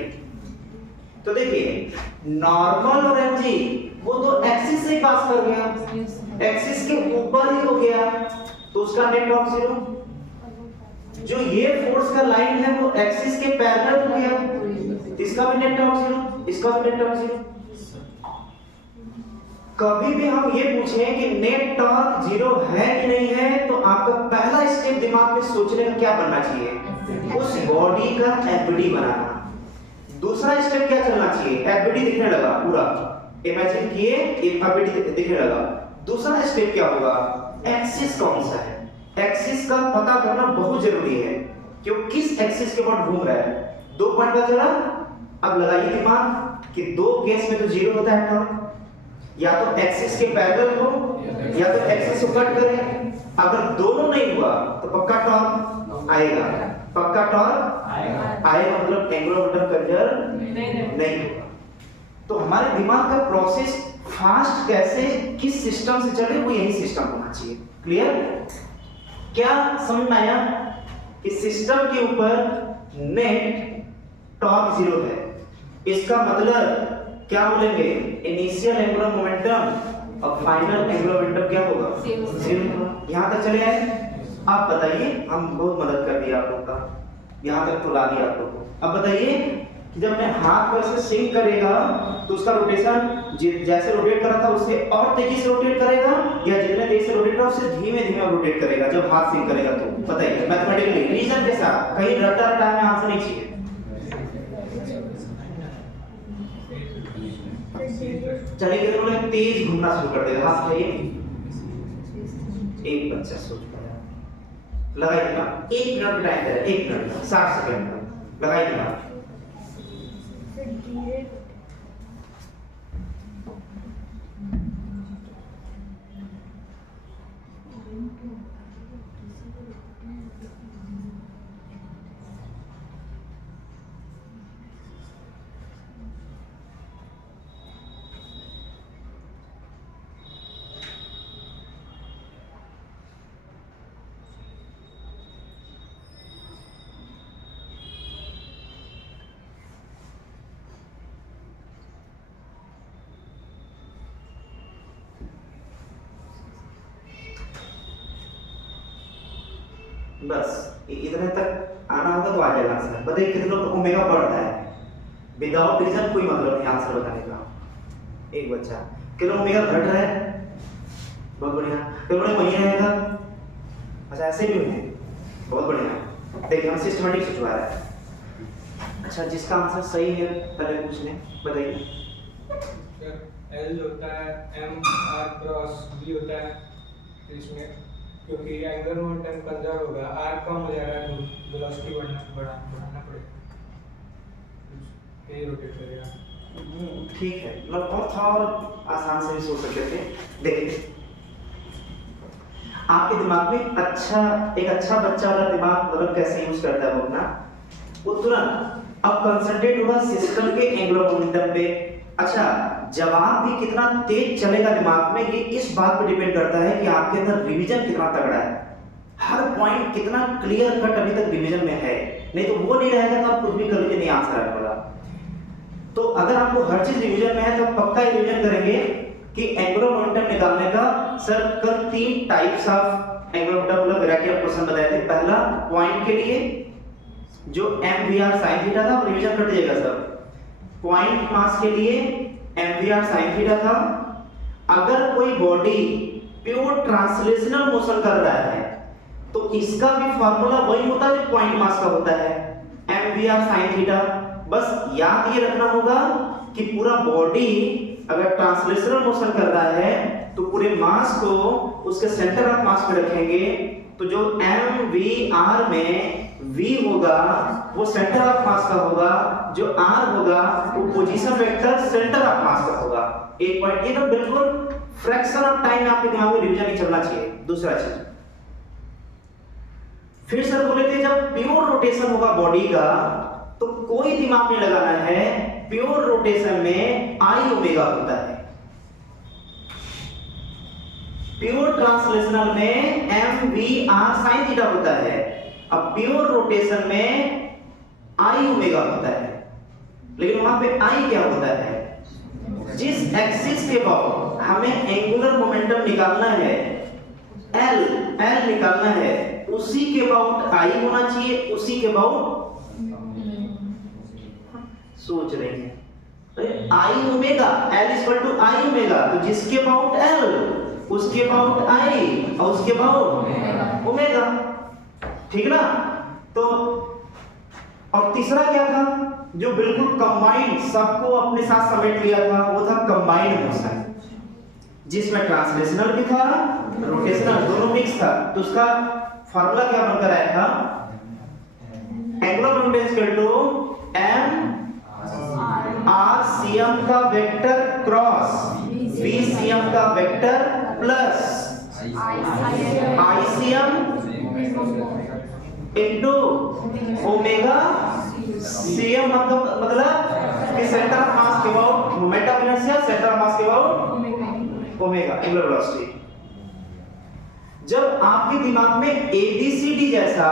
तो देखिए नॉर्मल और एमजी वो तो एक्सिस से पास कर गया, एक्सिस के ऊपर ही हो गया, तो उसका नेट टॉर्क जीरो। जो ये फोर्स का लाइन है वो एक्सिस के पैरेलल हो गया, इसका भी नेट टॉर्क जीरो, इसका भी नेट टॉर्क जीरो। कभी भी हम ये पूछें कि नेट टॉर्क जीरो है कि नहीं है, तो आपका पहला स्टेप दिमाग में सोचने का क्या बनना चाहिए? उस बॉडी का एफबीटी बनाना। दूसरा स्टेप क्या चलना चाहिए? एफबीटी दिखने लगा पूरा, इमेजिन किए एफबीटी दिखने लगा। दूसरा स्टेप क्या होगा? एक्सिस कौन सा है? एक्सिस का पता करना बहुत जरूरी है कि वो किस एक्सिस के ऊपर घूम रहा है। 2 पॉइंट का चला, अब लगाइए दिमाग कि दो केस में तो जीरो होता है टॉर्क, या तो एक्सिस के पैरेलल हो या तो एक्सिस को कट करे। अगर दोनों नहीं हुआ तो पक्का टॉर्क आएगा, पक्का टॉर्क आएगा, मतलब एंगुलर मोमेंटम कंजर्व नहीं होगा। तो हमारे दिमाग का प्रोसेस फास्ट कैसे किस सिस्टम से चले वो यही सिस्टम होना चाहिए। क्लियर? क्या समझ में आया कि सिस्टम के ऊपर नेट टॉर्क जीरो है? इसका मतलब क्या बोलेंगे? इनिशियल एंगुलर मोमेंटम और फाइनल एंगुलर मोमेंटम क्या होगा? जीरो। यहां तक चले आए? आप बताइए, हम बहुत मदद कर दिया आप लोग का, यहां तक तो ला दिया आप लोग को। अब बताइए कि जब मैं हाथ पर से सिंक करेगा तो उसका रोटेशन जैसे रोटेट कर रहा था उससे और तेजी से रोटेट करेगा, या जितने तेजी से रोटेट कर रहा उससे धीमे धीमे रोटेट करेगा जब हाथ सिंक करेगा? तो बताइए मैथमेटिकली रीजन के साथ, कहीं रट्टा रट्टा में आंसर नहीं चाहिए। चलिए कितने लोग तेज घूमना शुरू कर देगा? हाथ उठाइए। एक बच्चा सोच पाया, लगाइए ना, 1 मिनट टाइम है, 1 मिनट 60 सेकंड का लगाइए ना। बस इतने तक आना होगा तो आ जाएगा आंसर। बताइए कितने लोग ओमेगा पढ़ रहा है विदाउट रीजन, कोई मतलब नहीं आंसर बताने का। एक बच्चा। कितने ओमेगा घट रहा है, बहुत बढ़िया। कितने वही रहेगा, अच्छा ऐसे भी होंगे, बहुत बढ़िया। देखिए हम सिस्टमेटिक से छुआ रहा है। अच्छा जिसका आंसर सही है पहले पूछ लें, बताइए। L होता है m r क्रॉस b होता है, तो इसमें क्योंकि एंगुलर मोमेंटम कंजर्व होगा, r कम हो जाएगा तो वेलोसिटी बढ़ाना पड़ेगा, ये रोटेट करेगा। ठीक है, मतलब बहुत था और आसान से भी सोच सकते थे। देखिए आपके दिमाग में एक अच्छा बच्चा वाला दिमाग मतलब कैसे यूज करता है वो अपना, वो तुरंत अब कंसंट्रेट होगा सिस्टम के एंगुलर मोमेंटम पे। अच्छा जवाब भी कितना तेज चलेगा दिमाग में, ये इस बात पे डिपेंड करता है कि आपके अंदर रिवीजन कितना तगड़ा है, हर पॉइंट कितना क्लियर कट अभी तक रिवीजन में है। नहीं तो वो नहीं रहेगा तो आप कुछ भी कर लीजिए, नहीं आंसर आने वाला। तो अगर आपको हर चीज रिवीजन में है तो पक्का रिवीजन करेंगे कि एंगुलर मोमेंटम निकालने का। सर कल 3 टाइप्स ऑफ एंगुलर मोमेंटम मतलब वैरायटी ऑफ क्वेश्चन बताए थे। पहला पॉइंट के लिए जो mvr sin थीटा था, रिवीजन कर दीजिएगा सर। पॉइंट मास के लिए mvr sin थीटा था। अगर कोई बॉडी प्योर ट्रांसलेशनल मोशन कर रहा है तो इसका भी फार्मूला वही होता है जो पॉइंट मास का होता है, mvr sin थीटा। बस याद ये रखना होगा कि पूरा बॉडी अगर ट्रांसलेशनल मोशन कर रहा है तो पूरे मास को उसके सेंटर ऑफ मास पे रखेंगे, तो जो mvr में v होगा वो सेंटर ऑफ मास का होगा, जो r होगा वो पोजीशन वेक्टर सेंटर ऑफ मास का होगा। एक पॉइंट ये तो बिल्कुल फ्रैक्शन ऑफ टाइम आपके दिमाग में रिवीजन नहीं चलना चाहिए। दूसरा चीज फिर सर बोले थे जब प्योर रोटेशन होगा बॉडी का तो कोई दिमाग नहीं लगाना है, प्योर रोटेशन में आई ओमेगा होता है, प्योर ट्रांसलेशनल में mvr sin थीटा होता है। अब प्योर रोटेशन में आई ओमेगा होता है, लेकिन वहां पे आई क्या होता है, जिस एक्सिस के अबाउट हमें एंगुलर मोमेंटम निकालना है, एल निकालना है, उसी के अबाउट आई होना चाहिए, उसी के अबाउट सोच रहे हैं तो I omega, L equal to I omega, तो जिसके अबाउट एल उसके अबाउट आई और उसके अबाउट ओमेगा, ठीक ना। तो और तीसरा क्या था जो बिल्कुल कंबाइंड सबको अपने साथ समेट लिया था, वो था कंबाइंड मोशन, जिसमें ट्रांसलेशनल भी था रोटेशनल दोनों मिक्स था। तो उसका फार्मूला क्या बनकर आया था, angular momentum equal to m r cm का वेक्टर क्रॉस v cm का vector plus i cm into omega cm मतलब कि सेंटर ऑफ मास के about moment of inertia, centre of mass के अबाउट ओमेगा एंगुलर वेलोसिटी। जब आपके दिमाग में ABCD जैसा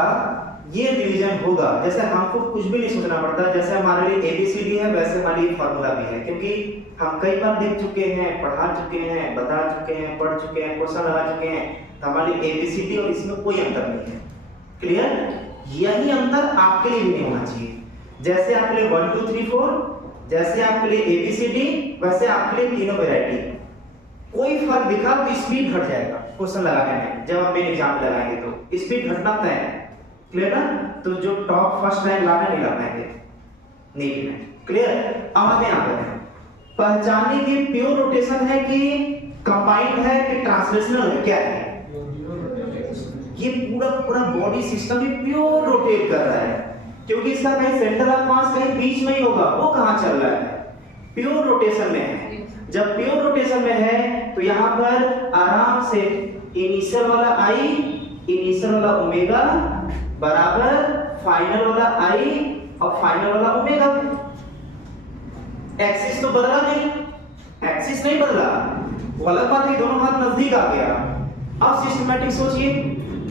ये डिवीजन होगा, जैसे हमको कुछ भी नहीं सोचना पड़ता, जैसे हमारे लिए ABCD है वैसे हमारे लिए फार्मूला भी है, क्योंकि हम कई बार देख चुके हैं, पढ़ा चुके हैं, बता चुके हैं, पढ़ चुके हैं, क्वेश्चन लगा चुके हैं, तो हमारे लिए ABCD और इसमें कोई अंतर नहीं है। क्लियर? यही अंतर आपके लिए भी नहीं होना चाहिए। जैसे आपके लिए 1 2 3 4, जैसे आपके लिए ABCD, वैसे आपके लिए तीनों वैरायटी। कोई फर्क दिखा तो स्पीड घट जाएगा क्वेश्चन लगाने में, जब आप मेन एग्जाम में लगाएंगे तो स्पीड घटना तय है। क्लियर ना? तो जो टॉप फर्स्ट रैंक लाना नहीं ला पाएंगे नीट में। क्लियर? अब आगे यहाँ पर है पहचाने की प्योर रोटेशन है कि कंबाइंड है कि ट्रांसलेशनल है, क्या है ये पूरा बॉडी सिस्टम ही प्योर रोटेट कर रहा है, क्योंकि इसका कहीं सेंटर ऑफ मास कहीं बीच में ही होगा, वो कहां चल रहा है, प्योर रोटेशन में है। जब प्योर रोटेशन में है तो यहां पर आराम से इनिशियल वाला आई, इनिशियल वाला ओमेगा बराबर फाइनल वाला आई और फाइनल वाला ओमेगा। एक्सिस तो बदला नहीं, एक्सिस नहीं बदला, गलत बात है, दोनों हाथ नजदीक आ गया। अब सिस्टमैटिक सोचिए,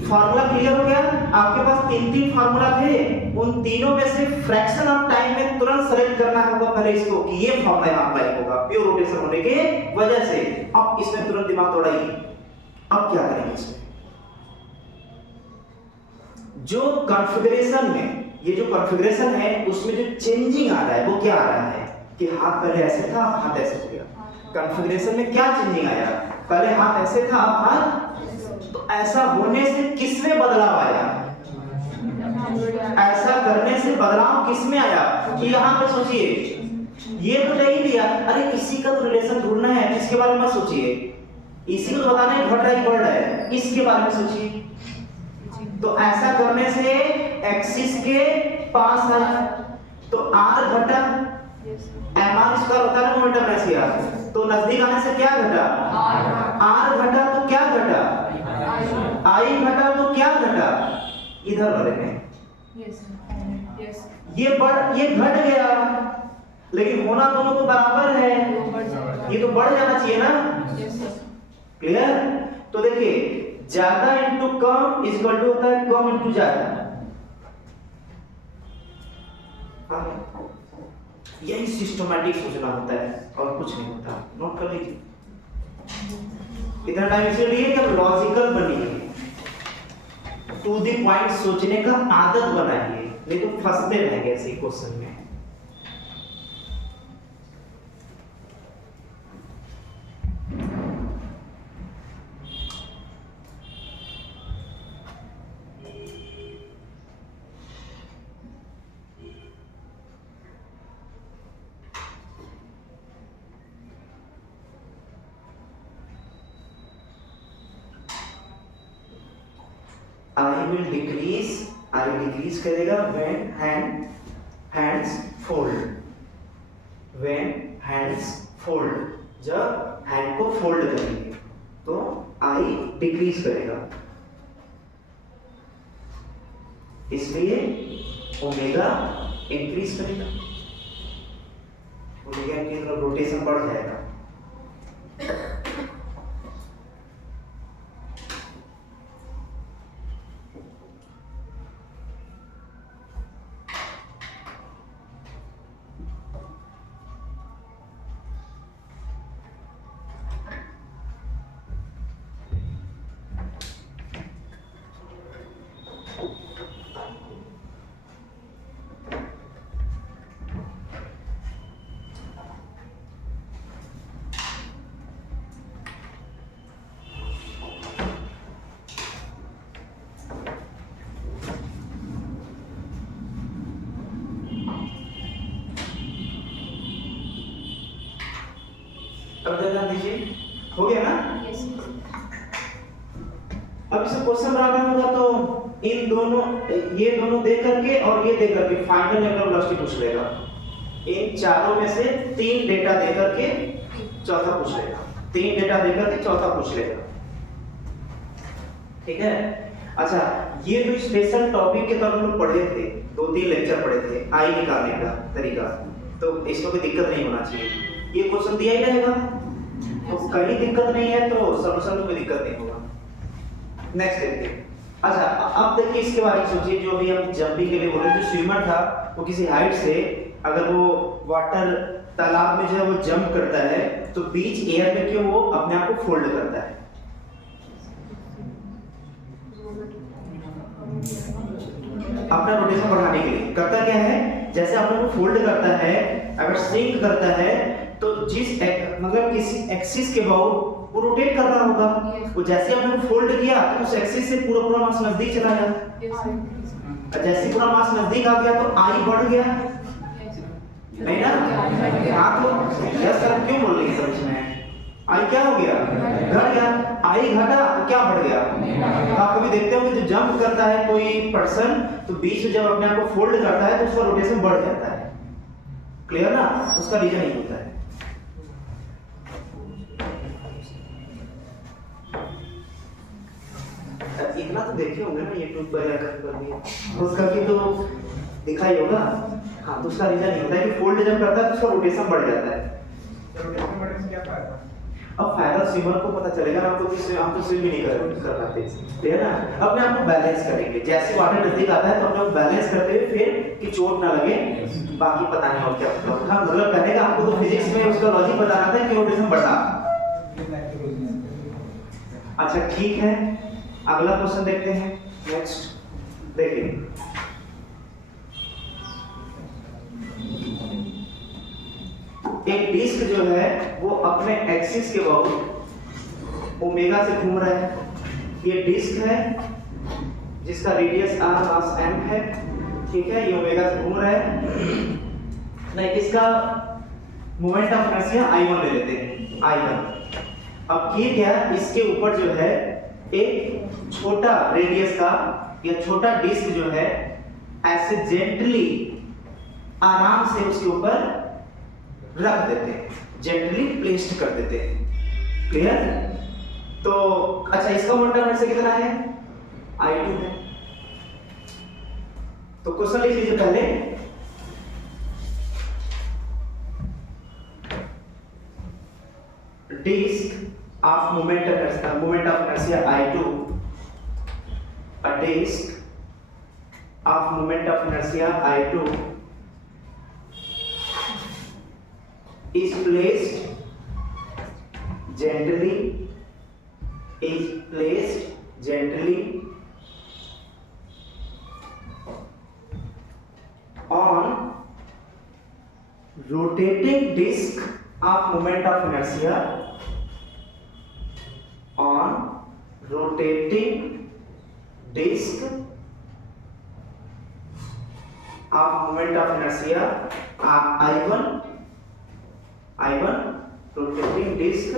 फार्मूला क्लियर हो गया। आपके पास 3 फार्मूला थे, उन तीनों में से फ्रैक्शन ऑफ टाइम में तुरंत सेलेक्ट करना होगा पहले इसको कि ये फार्मूला यहां अप्लाई होगा प्योर रोटेशन होने के वजह से। अब इसमें तुरंत दिमाग दौड़ाइए, अब क्या करेंगे इसमें। जो कॉन्फ़िगरेशन में, ये जो कॉन्फ़िगरेशन है उसमें जो चेंजिंग आ रहा है वो क्या आ रहा है कि हाथ पहले ऐसे था अब हाथ ऐसे हो गया। कॉन्फ़िगरेशन में क्या चेंजिंग आया, पहले हाथ ऐसे था अब हाथ, तो ऐसा होने से किसमें बदलाव आया, ऐसा करने से बदलाव किसमें आया कि यहाँ पे सोचिए ये तो नहीं दिया, अरे इसी का तो रिलेशन ढूंढना है, इसके बारे में सोचिए, इसी को तो बताना है घट रहा है बढ़ रहा है, इसके बारे में सोचिए। तो ऐसा करने से एक्सिस के पास आया तो r घटा, mr स्क्वायर होता है मोमेंटम रेशियो, तो नजदीक आने से क्या घटा, r घटा तो क्या घटा, i घटा तो क्या घटा, इधर वाले में ये घट गया, लेकिन होना दोनों को बराबर है, ये तो बढ़ जाना चाहिए ना। क्लियर? तो देखिए ज्यादा इनटू कम इक्वल टू होता है कम इनटू ज्यादा। यही सिस्टमैटिक सोचना होता है और कुछ नहीं होता, नोट कर लीजिए। इतना टाइम इसलिए कि लॉजिकल बनिए, टू द पॉइंट सोचने का आदत बनाइए, नहीं तो फंसते रहेंगे ऐसे क्वेश्चन में। I will decrease करेगा when hands fold, when hands fold, जब हैंड को फोल्ड करेंगे तो I डिक्रीज करेगा, इसलिए ओमेगा इंक्रीज करेगा, ओमेगा की तरफ रोटेशन बढ़ जाएगा। हो गया ना? अब इसे क्वेश्चन बनाना होगा तो इन दोनों, ये दोनों दे करके और ये दे करके फाइनल लेवल वेलोसिटी पूछ लेगा। इन चारों में से 3 डेटा दे करके चौथा पूछ लेगा, 3 डेटा दे करके चौथा पूछ लेगा। ठीक है? अच्छा, ये तो स्पेशल टॉपिक के तौर पर हम पढ़े थे, 2-3 लेक्चर पढ़े थे आई निकालने का तरीका, तो इसमें कोई दिक्कत नहीं होना चाहिए। ये क्वेश्चन दिया ही रहेगा तो कहीं दिक्कत नहीं है, तो सॉल्यूशन में कोई दिक्कत नहीं होगा। नेक्स्ट देखिए। अच्छा, अब देखिए इसके बारे में सोचिए, जो अभी हम जंपिंग के लिए बोले, जो स्विमर था वो किसी हाइट से अगर वो वाटर तालाब में जो है वो जंप करता है तो बीच एयर में क्यों वो अपने आप को फोल्ड करता है? अपना रोटेशन बढ़ाने के लिए करता क्या है, जैसे अपने को फोल्ड करता है, अगर सिंक करता है तो जिस मतलब किसी एक्सिस के अबाउट वो रोटेट कर रहा होगा, वो जैसे अपने को फोल्ड किया तो उस एक्सिस से पूरा मास नजदीक चला गया, जैसे पूरा मास नजदीक आ गया तो आई बढ़ गया, नहीं ना? हाँ, तो यस सर क्यों बोल रही है समझ में? आई क्या हो गया? घट गया। आई घटा तो क्या बढ़ गया? आप कभी देखते हो कि जो जंप करता है कोई पर्सन तो बीच में जब अपने आप को फोल्ड करता है तो उसका रोटेशन बढ़ जाता है। क्लियर ना? उसका रीजन ही होता है। इतना तो देखे होंगे ना YouTube पर या कहीं पर भी, उसका भी तो दिखा ही होगा। हाँ, तो उसका रीजन ये होता है कि फोल्ड जब करता है तो उसका रोटेशन बढ़ जाता है। रोटेशन बढ़ने से क्या फायदा? अब फायदा स्विमर को पता चलेगा ना, हम तो स्विम भी नहीं कर पाते, ठीक है ना? अपने आप को बैलेंस करेंगे, जैसे वाटर नजदीक आता है तो अपने आप बैलेंस करते हुए फिर कि चोट ना लगे, बाकी पता नहीं और क्या होता। हाँ, मतलब कहने का आपको तो फिजिक्स में उसका लॉजिक बताना था कि रोटेशन बढ़ा। अच्छा ठीक है, अगला क्वेश्चन देखते हैं। नेक्स्ट देखिए एक डिस्क जो है वो अपने एक्सिस के अबाउट ओमेगा से घूम रहा है। ये डिस्क है जिसका रेडियस r मास m है, ठीक है, ये ओमेगा से घूम रहा है। नहीं, इसका मोमेंट ऑफ इनर्शिया I1 ले लेते हैं, I1। अब ये क्या, इसके ऊपर जो है एक छोटा रेडियस का या छोटा डिस्क जो है ऐसे जेंटली आराम से उसके ऊपर रख देते हैं, जेंटली प्लेस्ड कर देते हैं। क्लियर? तो अच्छा, इसका मोमेंट ऑफ इनर्शिया कितना है? I2 है। तो क्वेश्चन लिख लीजिए पहले, disk of moment of inertia I2, a disk of moment of inertia I2 is placed gently on rotating disk of moment of inertia, on rotating disk of moment of inertia I1 rotating disk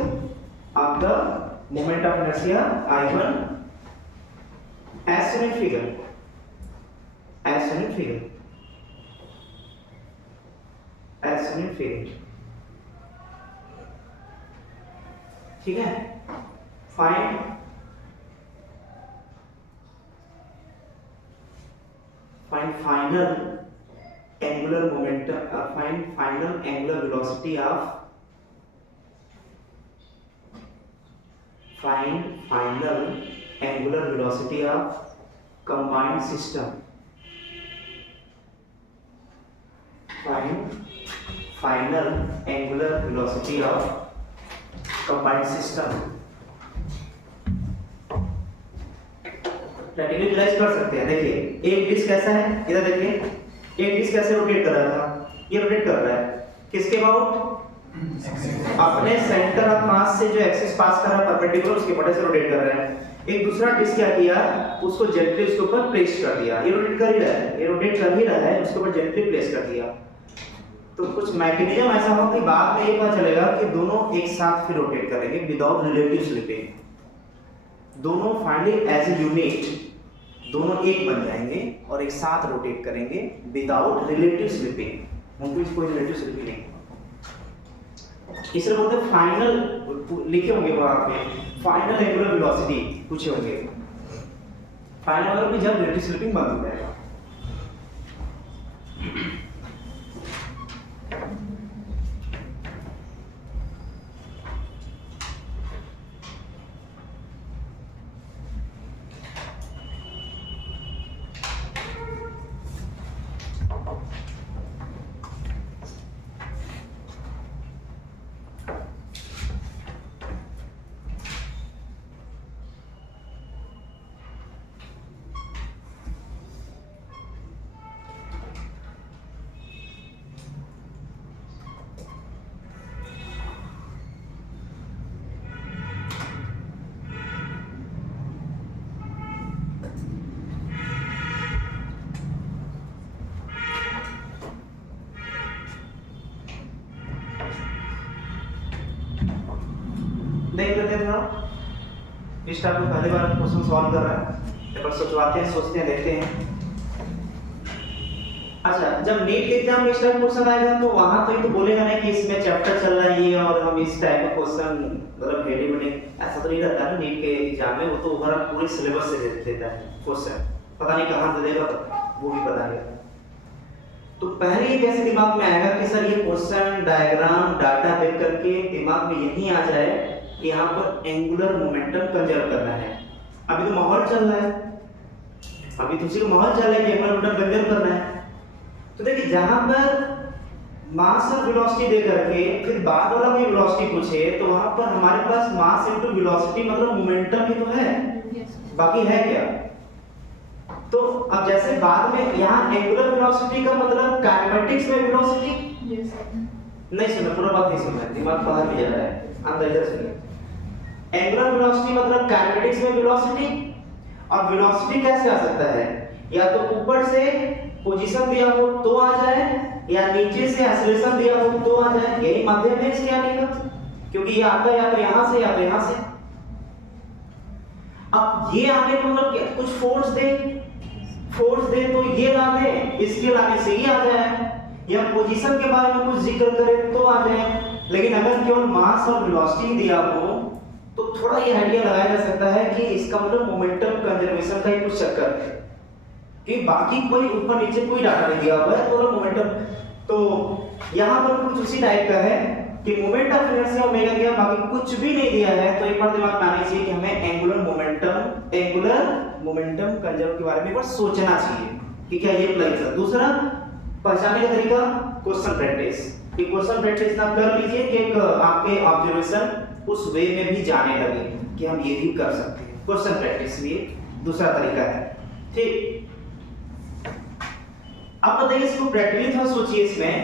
of the moment of inertia I1 as shown in figure, ठीक है। Find final angular momentum, find final angular velocity of, find final angular velocity of combined system, find final angular velocity of combined system। Practically visualise कर सकते हैं। देखिए एक डिस्क कैसा है, इधर देखिए एक डिस्क कैसे रोटेट कर रहा था, ये रोटेट कर रहा है किसके अबाउट? अपने सेंटर ऑफ मास से जो एक्सिस पास कर रहा है परपेंडिकुलर, उसके बटे से रोटेट कर रहा है। एक दूसरा डिस्क क्या किया, उसको जेंटली उसके ऊपर प्लेस कर दिया। ये रोटेट कर ही रहा है, ये रोटेट कर ही रहा है, उसके ऊपर जेंटली प्लेस कर दिया। तो कुछ मैकेनिज्म ऐसा हो कि बाद में ये पता चलेगा कि दोनों एक साथ फिर रोटेट करेंगे विदाउट रिलेटिव स्लिपिंग। दोनों फाइनली एज ए यूनिट दोनों एक बन जाएंगे और एक साथ रोटेट करेंगे विदाउट रिलेटिव स्लिपिंग। उनको कोई रिलेटिव स्लिपिंग नहीं, इसलिए बोलते हैं फाइनल, लिखे होंगे वहां पे फाइनल एंगुलर वेलोसिटी पूछे होंगे। फाइनल मतलब कि जब रिलेटिव स्लिपिंग बंद हो जाएगा। देख लेते हैं थोड़ा, इस टाइप में पहली बार क्वेश्चन सॉल्व कर रहा है, एक बार सोचवाते हैं, सोचते हैं, देखते हैं। अच्छा, जब नीट के एग्जाम में इस टाइप क्वेश्चन आएगा तो वहां तो ये तो बोलेगा नहीं कि इसमें चैप्टर चल रहा है ये और हम इस टाइप का क्वेश्चन मतलब हेडी बने, ऐसा तो नहीं रहता है नीट के एग्जाम में। वो तो ओवरऑल पूरे सिलेबस से देता है क्वेश्चन, पता नहीं कहां से देगा वो भी पता नहीं। तो पहले ही कैसे दिमाग में आएगा कि सर ये क्वेश्चन डायग्राम डाटा देख करके दिमाग में यही आ जाए कि यहाँ पर एंगुलर मोमेंटम कंजर्व करना है। अभी तो माहौल चल रहा है, अभी तो उसी का माहौल चल रहा है कि एंगुलर मोमेंटम कंजर्व करना है। तो देखिए जहां पर मास और वेलोसिटी दे करके फिर बाद वाला कोई वेलोसिटी पूछे तो वहां पर हमारे पास मास इनटू वेलोसिटी मतलब मोमेंटम ही तो है, बाकी है क्या? तो अब जैसे बाद में यहाँ एंगुलर वेलोसिटी का मतलब काइनेमेटिक्स में वेलोसिटी नहीं सुना, पूरा बात नहीं सुना, दिमाग बाहर भी जा रहा है, अंदर इधर सुनिए। एंगुलर वेलोसिटी मतलब काइनेमेटिक्स में वेलोसिटी, और वेलोसिटी कैसे आ सकता है, या तो ऊपर से पोजीशन दिया हो तो आ जाए, या नीचे से एक्सेलरेशन दिया हो तो आ जाए, यही माध्यम है इसके आने का, क्योंकि ये आता है या तो यहाँ से या तो यहाँ से। अब ये आने का मतलब क्या, कुछ फोर्स दे तो ये ना दे, इसके लाने से ये आ जाए, या पोजीशन के बारे में कुछ जिक्र करे तो आ जाए। लेकिन अगर केवल मास और वेलोसिटी दिया हो तो थोड़ा ये आइडिया लगाया जा सकता है कि इसका मतलब मोमेंटम कंजर्वेशन का ही कुछ चक्कर है, कि बाकी कोई ऊपर नीचे कोई डाटा नहीं दिया हुआ है, तो मोमेंटम, तो यहाँ पर कुछ उसी टाइप का है कि मोमेंट ऑफ इनर्शिया ओमेगा दिया, बाकी कुछ भी नहीं दिया है, तो एक बार दिमाग में आना चाहिए कि हमें एंगुलर मोमेंटम कंजर्व के बारे में एक बार सोचना चाहिए कि क्या ये अप्लाई कर। दूसरा पहचानने का तरीका क्वेश्चन प्रैक्टिस, कि क्वेश्चन प्रैक्टिस ना कर लीजिए कि एक आपके ऑब्जर्वेशन उस वे में भी जाने लगे कि हम ये भी कर सकते हैं। क्वेश्चन प्रैक्टिस ये दूसरा तरीका है, ठीक। अब बताइए इसको प्रैक्टिकली थोड़ा सोचिए इसमें।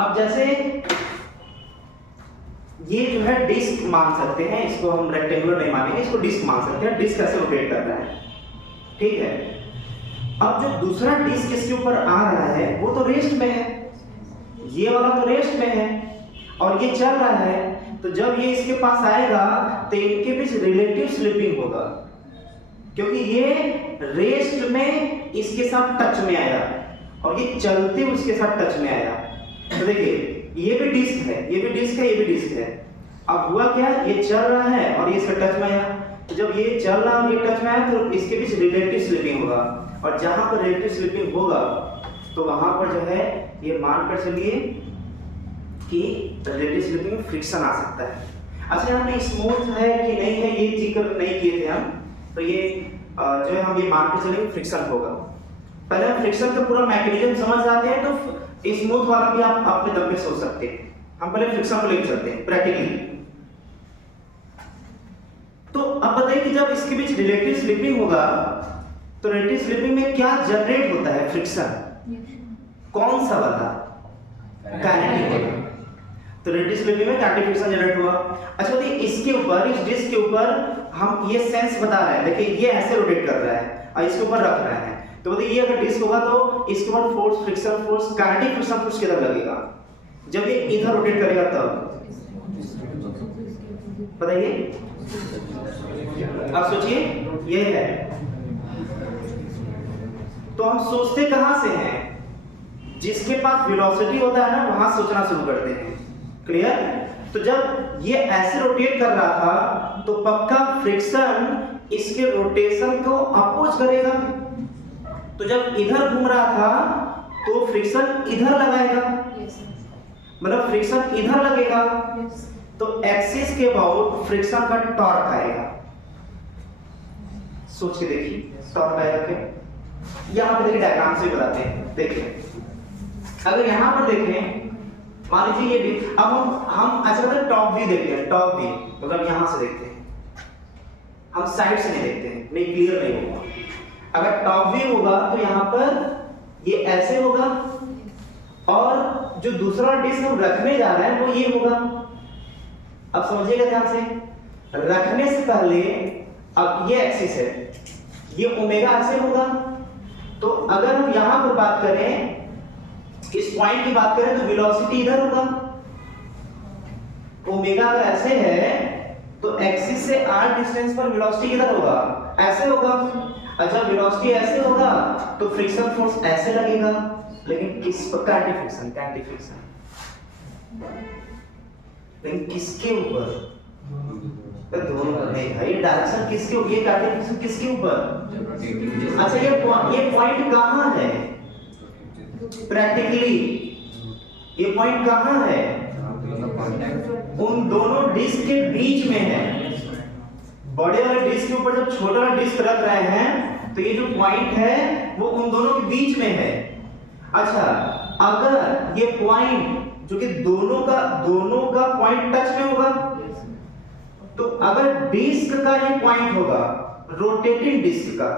अब जैसे ये जो है डिस्क मान सकते हैं, इसको हम रेक्टेंगुलर नहीं मानेंगे, इसको डिस्क मान सकते हैं, डिस्क कैसे रोटेट कर रहा है, ठीक है। अब जो दूसरा डिस्क इसके ऊपर आ रहा है वो तो रेस्ट में है, ये वाला तो रेस्ट में है, और ये चल रहा है, तो जब ये इसके पास आएगा तो इनके बीच रिलेटिव स्लिपिंग होगा, क्योंकि ये रेस्ट में इसके साथ टच में आया और ये चलते उसके साथ टच में आया। तो देखिए ये भी डिस्क है, ये भी डिस्क है, ये भी डिस्क है। अब हुआ क्या, ये चल रहा है और ये इसका टच में आया, तो जब ये चल रहा है और ये टच में आया तो इसके बीच रिलेटिव स्लिपिंग होगा, और जहां पर रिलेटिव स्लिपिंग होगा तो वहां पर जो है ये मान कर चलिए कि रिलेटिव स्लिपिंग में फ्रिक्शन आ सकता है। अच्छा हमने स्मूथ है कि नहीं है ये जिक्र नहीं किए थे हम, तो ये जो है हम ये मान के चलेंगे फ्रिक्शन होगा। पहले हम फ्रिक्शन का पूरा मैकेनिज्म समझ जाते हैं तो स्मूथ वाला भी आप अपने दम पे सोच सकते हैं। हम पहले फ्रिक्शन को लेकर चलते हैं प्रैक्टिकली। तो अब बताइए कि जब इसके बीच रिलेटिव स्लिपिंग होगा तो रिलेटिव स्लिपिंग में क्या जनरेट होता है, फ्रिक्शन, कौन सा वाला, काइनेटिक। तो रिलेटिव स्लिपिंग में काइनेटिक फ्रिक्शन जनरेट हुआ। अच्छा देखिए इसके ऊपर, इस डिस्क के ऊपर हम ये सेंस बता रहे हैं, देखिए ये ऐसे रोटेट कर रहा है और इसके ऊपर रख रहे हैं, तो बताइए ये अगर डिस्क होगा तो इसके ऊपर force, friction force, kinetic friction force किधर लगेगा, जब ये इधर रोटेट करेगा तब, बताइए। अब सोचिए ये है, तो हम सोचते कहां से हैं, जिसके पास वेलोसिटी होता है ना वहां सोचना शुरू करते हैं, क्लियर। तो जब ये ऐसे रोटेट कर रहा था तो पक्का फ्रिक्शन इसके रोटेशन को अपोज करेगा, तो जब इधर घूम रहा था तो फ्रिक्शन इधर लगाएगा, मतलब फ्रिक्शन इधर लगेगा, तो एक्सिस के अबाउट फ्रिक्शन का टॉर्क आएगा। सोच के देखिए टॉर्क आएगा क्या, यहां पर देखिए डायग्राम से बताते हैं। देखिए अगर यहां पर देखें, मान लीजिए ये भी, अब हम अच्छा तो टॉप व्यू देखते हैं, टॉप व्यू मतलब यहां से देखते हैं, हम साइड से नहीं देखते हैं, नहीं क्लियर नहीं होगा। अगर टॉप व्यू होगा तो यहाँ पर ये ऐसे होगा, और जो दूसरा डिस्क हम रखने जा रहे हैं वो ये होगा। अब समझिएगा ध्यान से, रखने से पहले अब ये एक्सिस है, ये ओमेगा ऐसे होगा, तो अगर हम यहाँ पर बात करें, इस पॉइंट की बात करें तो वेलोसिटी इधर होगा, ओमेगा अगर ऐसे है तो एक्सिस से r डिस्टेंस पर वेलोसिटी किधर होगा, ऐसे होगा। अच्छा वेलोसिटी ऐसे होगा तो फ्रिक्शन फोर्स ऐसे लगेगा, लेकिन किस पर, काइनेटिक फ्रिक्शन, लेकिन किसके ऊपर, तो दोनों पर नहीं भाई, डायरेक्शन किसके ऊपर, ये काइनेटिक फ्रिक्शन किसके ऊपर। अच्छा ये पॉइंट कहां है, प्रैक्टिकली ये पॉइंट कहां है, उन दोनों डिस्क के बीच में है। बड़े वाले डिस्क के ऊपर जब छोटा वाला डिस्क रख रहे हैं तो ये जो पॉइंट है वो उन दोनों के बीच में है। अच्छा अगर ये पॉइंट जो कि दोनों का पॉइंट टच में होगा तो अगर डिस्क का ये पॉइंट होगा रोटेटिंग डिस्क का,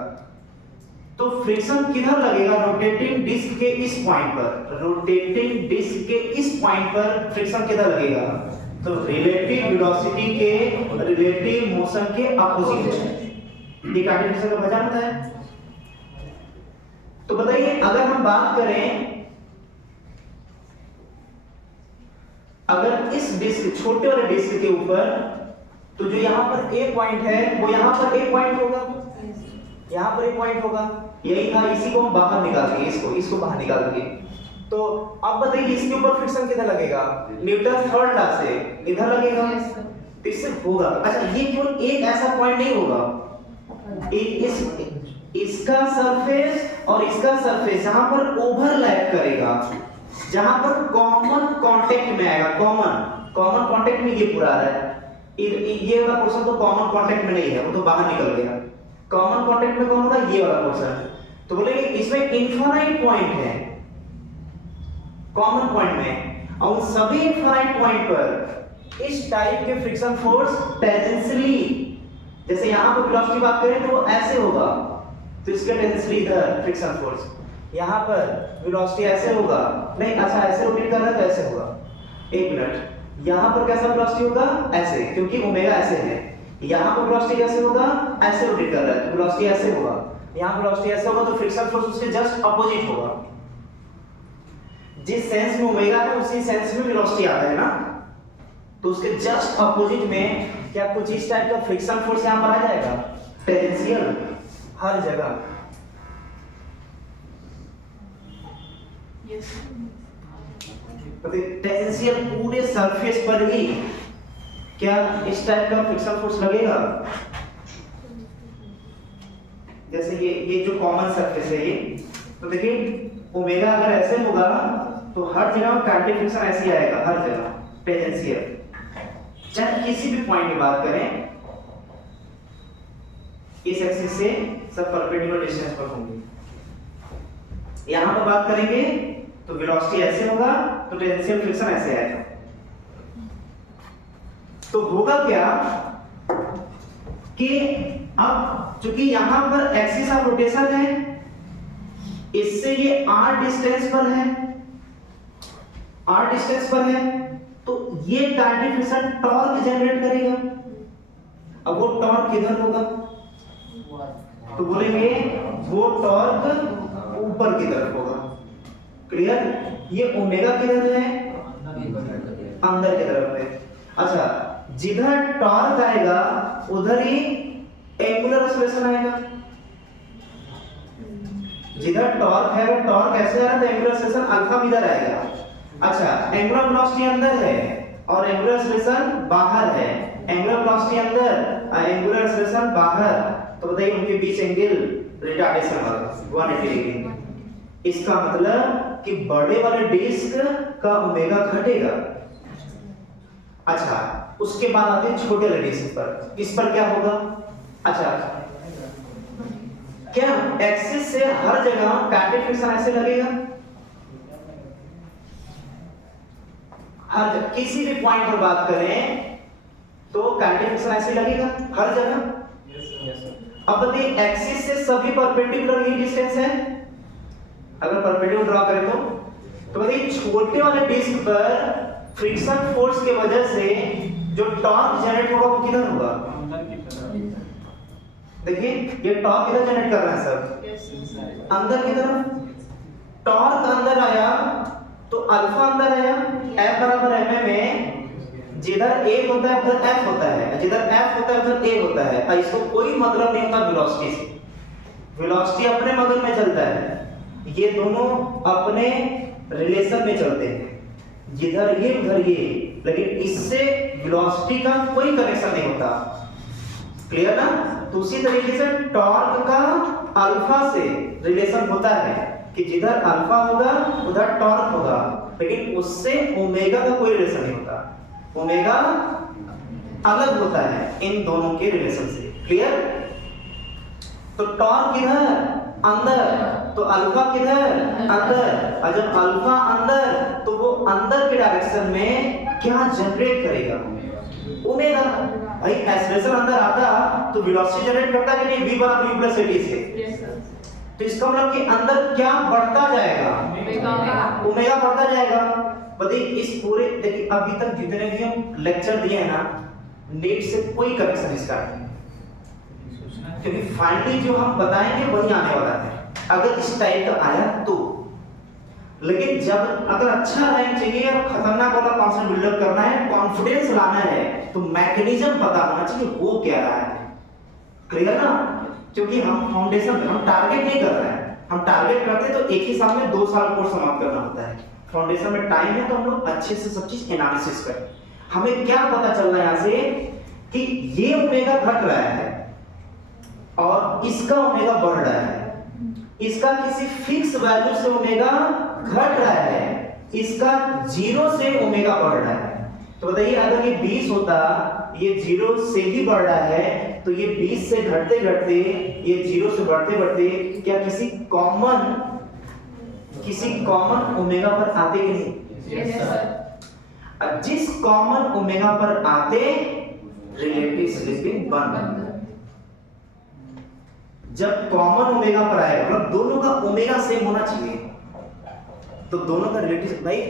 तो फ्रिक्शन किधर लगेगा? रोटेटिंग डिस्क के इस पॉइंट पर, रोटेटिंग डिस्क के इस पॉइंट पर फ्रिक्शन किधर लगेगा? तो रिलेटिव वेलोसिटी के, रिलेटिव मोशन के अपोजिट। ये कार्टेशियन का पहचान होता है। तो बताइए, अगर हम बात करें, अगर इस डिस्क, छोटे वाले डिस्क के ऊपर, तो जो यहां पर ए पॉइंट है वो यहां पर ए पॉइंट होगा, यहां पर ए पॉइंट होगा, यही था। इसी को हम बाहर निकाल दिए, इसको बाहर निकाल दिए। तो अब बताइए इसके ऊपर फ्रिक्शन किधर लगेगा? न्यूटन थर्ड लॉ से इधर लगेगा, तो इससे होगा। अच्छा, ये केवल एक ऐसा पॉइंट नहीं होगा, इसका सरफेस और इसका सरफेस जहां पर ओवरलैप करेगा, जहां पर कॉमन कांटेक्ट में आएगा, कॉमन कांटेक्ट में ये पूरा आ रहा है, ये वाला पोर्शन तो कॉमन कांटेक्ट में नहीं है, वो तो बाहर निकल गया। कॉमन कांटेक्ट में कौन होगा? ये वाला पोर्शन। तो बोलेंगे इसमें इनफाइनाइट पॉइंट है कॉमन पॉइंट में, और उन सभी इनफाइनाइट पॉइंट पर इस टाइप के फ्रिक्शन फोर्स टेंजेंशियली, जैसे यहां पर वेलोसिटी बात करें तो वो ऐसे होगा, तो इसका टेंजेंशियली इधर फ्रिक्शन फोर्स, यहां पर वेलोसिटी ऐसे होगा, नहीं अच्छा ऐसे रोटेट कर रहा है तो ऐसे होगा। एक मिनट, यहां पर कैसा वेलोसिटी होगा? ऐसे, क्योंकि ओमेगा ऐसे है। यहां पर वेलोसिटी कैसे होगा? ऐसे रोटेट कर रहा है, तो वेलोसिटी ऐसे होगा। यहां वेलोसिटी ऐसे होगा, तो फ्रिक्शन फोर्स उसके जस्ट अपोजिट होगा। जिस सेंस में ओमेगा है उसी सेंस में वेलोसिटी आता है ना, तो उसके जस्ट अपोजिट में क्या कुछ इस टाइप का फ्रिक्शन फोर्स यहां पर आ जाएगा? टेंजेंशियल हर जगह। टेंजेंशियल पूरे सरफेस पर ही क्या इस टाइप का फ्रिक्शन फोर्स लगेगा? जैसे ये जो कॉमन सरफेस है ये, तो देखिए ओमेगा अगर ऐसे होगा तो हर जगह काइनेटिक फ्रिक्शन ऐसे ही आएगा, हर जगह टेंजेंशियल। चाहे किसी भी पॉइंट की बात करें, इस एक्सिस से सब परपेंडिकुलर डिस्टेंस पर होंगे। यहां पर बात करेंगे तो वेलोसिटी ऐसे होगा, तो टेंजेंशियल फ्रिक्शन ऐसे आएगा। तो होगा क्या कि अब चूंकि यहां पर एक्सिस ऑफ रोटेशन है, इससे ये r डिस्टेंस पर है, r डिस्टेंस पर है, तो ये काइनेटिक फ्रिक्शन टॉर्क जनरेट करेगा। अब वो टॉर्क किधर होगा? तो बोलेंगे वो टॉर्क ऊपर की तरफ होगा। क्लियर? ये ओमेगा किधर है? अंदर की तरफ है। अच्छा, जिधर टॉर्क आएगा उधर ही एंगुलर एक्सेलरेशन आएगा। जिधर टॉर्क है वो टॉर्क ऐसे आ रहा है, तो एंगुलर एक्सेलरेशन अल्फा इधर आएगा। अच्छा, एंगुलर वेलोसिटी अंदर है और एंगुलर एक्सेलरेशन बाहर है। एंगुलर वेलोसिटी अंदर, एंगुलर एक्सेलरेशन बाहर, तो बताइए उनके बीच एंगल रिटार्डेशन होगा 180 डिग्री। इसका मतलब कि बड़े वाले डिस्क का ओमेगा घटेगा। अच्छा, उसके बाद आते हैं छोटे वाले डिस्क पर। इस पर क्या होगा? अच्छा, क्या एक्सिस से हर जगह काइनेटिक फ्रिक्शन ऐसे लगेगा? हर किसी भी पॉइंट पर बात करें तो काइनेटिक फ्रिक्शन ऐसे लगेगा हर जगह। अब बताइए एक्सिस से सभी परपेंडिकुलर ही डिस्टेंस है। अगर परपेंडिकुलर ड्रॉ करें तो बताइए छोटे वाले डिस्क पर फ्रिक्शन फोर्स की वजह से जो टॉर्क जनरेट होगा वो किधर होगा? देखिए ये टॉर्क किधर जनरेट कर रहा है सर? अंदर की तरफ। टॉर्क अंदर आया तो अल्फा अंदर आया, F बराबर m में जिधर a होता है उधर f होता है, जिधर f होता है उधर a होता है। और इसको कोई मतलब नहीं होता वेलोसिटी से। वेलोसिटी अपने मगज में चलता है, ये दोनों अपने रिलेशन में चलते हैं, जिधर ये उधर ये, लेकिन इससे वेलोसिटी का कोई कनेक्शन नहीं होता। क्लियर ना? तो उसी तरीके से टॉर्क का अल्फा से रिलेशन होता है कि जिधर अल्फा होगा उधर टॉर्क होगा, लेकिन उससे ओमेगा का कोई रिलेशन नहीं होता। ओमेगा अलग होता है इन दोनों के रिलेशन से। क्लियर? तो टॉर्क किधर? अंदर, तो अल्फा किधर? अंदर। और जब अल्फा अंदर, तो वो अंदर के डायरेक्शन में क्या जनरेट करेगा? ओमेगा। भाई एक्सेलरेशन अंदर आता तो वेलोसिटी जनरेट करता कि नहीं, v बराबर u प्लस at से। Yes sir. तो इसका मतलब कि अंदर क्या बढ़ता जाएगा, ओमेगा बढ़ता जाएगा। बताइए इस पूरे, देखिए अभी तक जितने भी हम लेक्चर दिए हैं ना, नेट से कोई कनेक्शन इसका नहीं, क्योंकि फाइनली जो हम बताएंगे वही आने वाला है अगर इस टाइप का आया तो। लेकिन जब अगर अच्छा रैंक चाहिए और खतरनाक वाला कॉन्सेप्ट बिल्डअप करना है, कॉन्फिडेंस लाना है, तो मैकेनिज्म पता होना चाहिए वो क्या रहा है। क्लियर ना? क्योंकि हम फाउंडेशन, हम टारगेट नहीं कर रहे हैं, हम टारगेट करते तो एक ही साल में 2 साल कोर्स समाप्त करना होता है। फाउंडेशन में टाइम है तो हम लोग अच्छे से सब चीज एनालिसिस करें। हमें क्या पता चल रहा है यहाँ से कि ये ओमेगा घट रहा है और इसका ओमेगा बढ़ रहा है, इसका किसी फिक्स वैल्यू से ओमेगा घट रहा है, इसका 0 से ओमेगा बढ़ रहा है। तो बताइए अगर ये 20 होता, ये 0 से ही बढ़ रहा है, तो ये 20 से घटते घटते, ये 0 से बढ़ते बढ़ते क्या किसी कॉमन ओमेगा पर आते कि नहीं? Yes sir. जिस कॉमन ओमेगा पर आते रिलेटिव स्लिपिंग बंद। जब कॉमन ओमेगा पर आएगा मतलब दोनों का ओमेगा सेम होना चाहिए, तो दोनों का रिलेटिव, भाई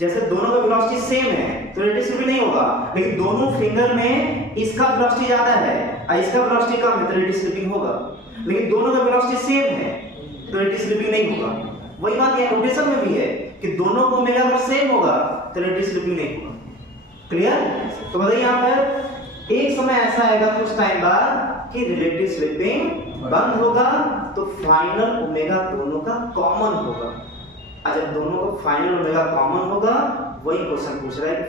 जैसे दोनों का वेलोसिटी सेम है तो रिलेटिव स्लिपिंग नहीं होगा, लेकिन दोनों फिंगर में इसका वेलोसिटी ज्यादा है और इसका वेलोसिटी कम है तो रिलेटिव स्लिपिंग होगा। लेकिन दोनों का वेलोसिटी सेम है तो रिलेटिव स्लिपिंग नहीं होगा। वही बात ये नोटेशन में भी है कि दोनों को ओमेगा अगर सेम होगा तो रिलेटिव स्लिपिंग नहीं होगा। क्लियर? तो बताइए यहाँ पर एक समय ऐसा आएगा कुछ टाइम बाद कि रिलेटिव स्लिपिंग बंद होगा, तो फाइनल ओमेगा दोनों का कॉमन होगा। और जब दोनों का फाइनल ओमेगा कॉमन होगा, वही क्वेश्चन पूछ रहा है कि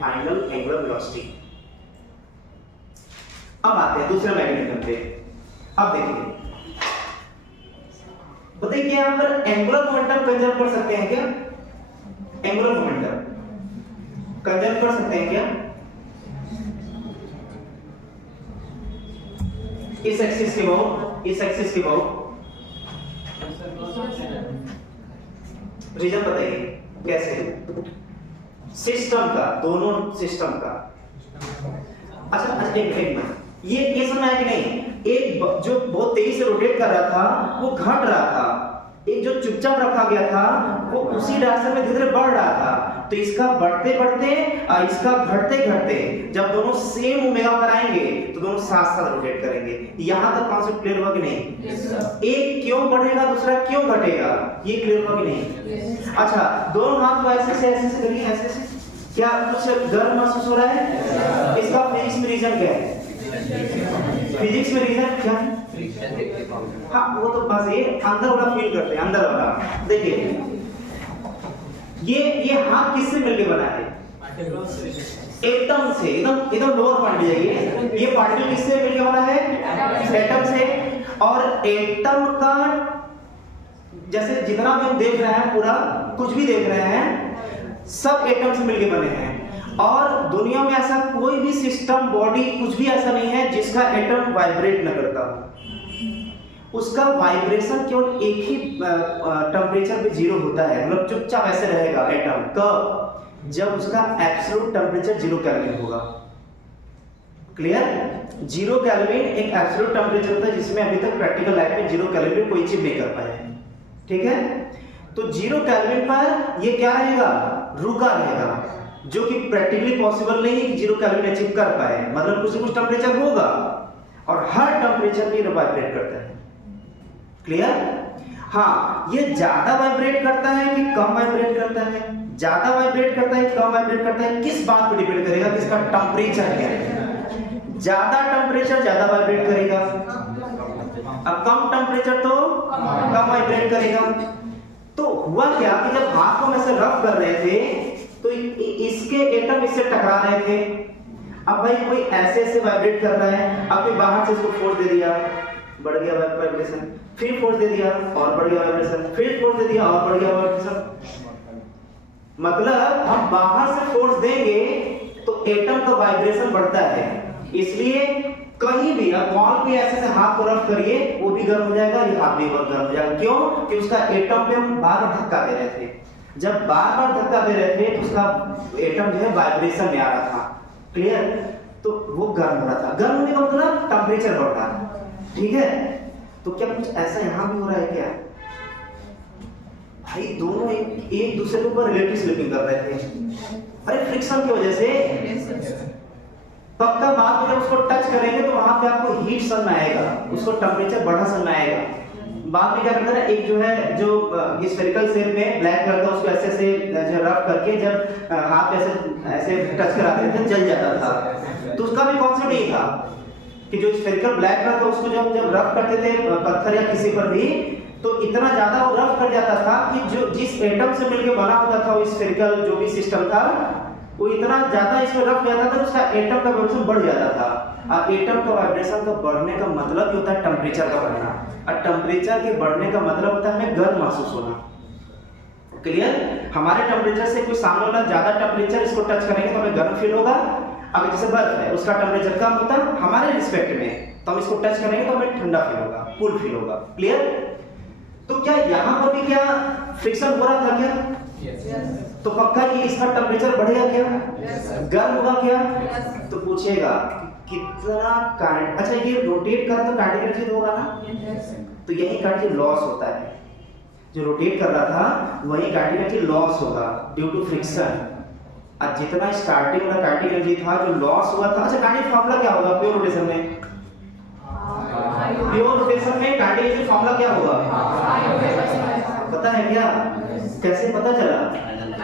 फाइनल एंगुलर वेलोसिटी। अब आते हैं दूसरे मैग्नेटिज्म पे। अब देखिए, बताइए कि यहां पर एंगुलर मोमेंटम कंजर्व कर सकते हैं क्या? एंगुलर मोमेंटम कंजर्व कर सकते हैं क्या? इस एक्सिस के बहुत, इस एक्सिस के बहुत रीजन बताइए कैसे? सिस्टम का, दोनों सिस्टम का। अच्छा एक मिनट, ये समझ आया कि नहीं? एक जो बहुत तेजी से रोटेट कर रहा था वो घट रहा था, एक जो चुपचाप रखा गया था वो उसी डायरेक्शन में धीरे धीरे बढ़ रहा था। तो इसका बढ़ते बढ़ते और इसका घटते घटते जब दोनों सेम ओमेगा पर आएंगे तो दोनों साथ साथ रोटेट करेंगे। यहां तक कॉन्सेप्ट क्लियर हुआ कि नहीं? Yes sir. एक क्यों बढ़ेगा दूसरा क्यों घटेगा, ये क्लियर हुआ कि नहीं? यस। अच्छा, दोनों हाथ को ऐसे से करिए, ऐसे से। क्या कुछ गर्म महसूस हो रहा है? इसका फिजिक्स में रीजन क्या है? फिजिक्स में रीजन क्या है? हाँ वो तो बस ये अंदर वाला फील करते हैं, अंदर वाला। देखिए ये हाथ किससे मिलके बना है? एटम से। एकदम लोअर पॉइंट जाइए, ये पार्टिकल किससे मिलके बना है? एटम से। और एटम का जैसे जितना भी हम देख रहे हैं, पूरा कुछ भी देख रहे हैं, सब एटम से मिलके बने हैं। और दुनिया में ऐसा कोई भी सिस्टम, बॉडी, कुछ भी ऐसा नहीं है जिसका एटम वाइब्रेट न करता हो। उसका वाइब्रेशन केवल एक ही टेम्परेचर पे 0 होता है, मतलब चुपचाप ऐसे रहेगा एटम। कब? जब उसका एब्सोल्यूट टेम्परेचर 0 केल्विन होगा। क्लियर? 0 केल्विन एक एब्सोल्यूट टेम्परेचर होता है जिसमें अभी तक प्रैक्टिकल लाइफ में 0 केल्विन पे कोई चीज नहीं कर पाया है। ठीक है? तो 0 केल्विन पर ये क्या रहेगा? रुका रहेगा, जो कि प्रैक्टिकली पॉसिबल नहीं है कि 0 केल्विन अचीव कर पाए। मतलब कुछ न कुछ टेम्परेचर होगा और हर टेम्परेचर पे वाइब्रेट करता है। क्लियर? हाँ, ये ज्यादा वाइब्रेट करता है कि कम वाइब्रेट करता है? ज्यादा वाइब्रेट करता है कि कम वाइब्रेट करता है? किस बात पे डिपेंड करेगा कि इसका टेम्परेचर क्या है। ज्यादा टेम्परेचर ज्यादा वाइब्रेट करेगा, अब कम टेम्परेचर तो कम वाइब्रेट करेगा। तो हुआ क्या कि जब हाथ को हम ऐसे रब कर रहे थे तो इसके एटम इससे टकरा रहे थे। अब भाई कोई ऐसे वाइब्रेट कर रहा है, अब कोई बाहर से इसको फोर्स दे दिया, बढ़ गया वाइब्रेशन, फिर फोर्स दे दिया और बढ़ गया वाइब्रेशन, फिर फोर्स दे दिया और बढ़ गया वाइब्रेशन। मतलब हम बाहर से फोर्स देंगे तो एटम का वाइब्रेशन बढ़ता है। इसलिए कहीं भी आप वॉल पे ऐसे हाथ को रब करिए, वो भी गर्म हो जाएगा, ये हाथ भी गर्म हो जाएगा। क्यों? कि उसका एटम पे हम बार बार धक्का दे रहे थे। जब बार बार धक्का दे रहे थे तो उसका एटम जो है वाइब्रेशन में आ रहा था। क्लियर? तो वो गर्म हो रहा था। गर्म होने का मतलब टेम्परेचर बढ़ रहा है, ठीक है। तो क्या कुछ ऐसा यहाँ भी हो रहा है क्या? भाई दोनों एक दूसरे के ऊपर रिलेटिव स्लिपिंग कर रहे थे, अरे फ्रिक्शन की वजह से। पक्का बाद में जब उसको टच करेंगे तो वहां पे आपको हीट समझ में आएगा, उसको टेम्परेचर बढ़ा समझ में आएगा। बाद में क्या करता है, एक जो है जो ये स्फेरिकल शेप में ब्लैक कलर का, उसको ऐसे से रफ करके जब हाथ ऐसे टच कराते थे जल जाता था। तो उसका भी कॉन्सेप्ट यही था कि जो स्फेरिकल ब्लैक कलर था उसको जब रफ करते थे पत्थर या किसी पर भी, तो इतना ज्यादा वो रफ कर जाता था कि जो जिस एटम से मिलकर बना होता था वो स्फेरिकल जो भी सिस्टम था, वो इतना ज्यादा इसमें रफ जाता था, उसका एटम का वाइब्रेशन बढ़ जाता था। और एटम का वाइब्रेशन का बढ़ने का मतलब ही होता है टेम्परेचर का बढ़ना, और टेम्परेचर के बढ़ने का मतलब होता है हमें गर्म महसूस होना। क्लियर? हमारे टेम्परेचर से कोई सामने वाला ज्यादा टेम्परेचर इसको टच करेंगे तो हमें गर्म फील होगा। अगर जैसे बर्फ है उसका टेम्परेचर कम होता है हमारे रिस्पेक्ट में, तो हम इसको टच करेंगे तो हमें ठंडा फील होगा, कूल फील होगा। क्लियर? तो क्या यहाँ पर भी क्या फ्रिक्शन हो रहा था क्या? तो पक्का कि इसका टेम्परेचर बढ़ेगा क्या? गर्म होगा क्या? तो पूछेगा कितना काइनेटिक, अच्छा ये रोटेट कर रहा तो काइनेटिक एनर्जी तो होगा ना, तो यही काइनेटिक लॉस होता है। जो रोटेट कर रहा था वही काइनेटिक एनर्जी लॉस होगा ड्यू टू फ्रिक्शन। और जितना स्टार्टिंग में काइनेटिक एनर्जी था जो लॉस हुआ था, अच्छा काइनेटिक फार्मूला क्या होगा प्योर रोटेशन में? प्योर रोटेशन में काइनेटिक एनर्जी फार्मूला क्या होगा पता है क्या? कैसे पता चला?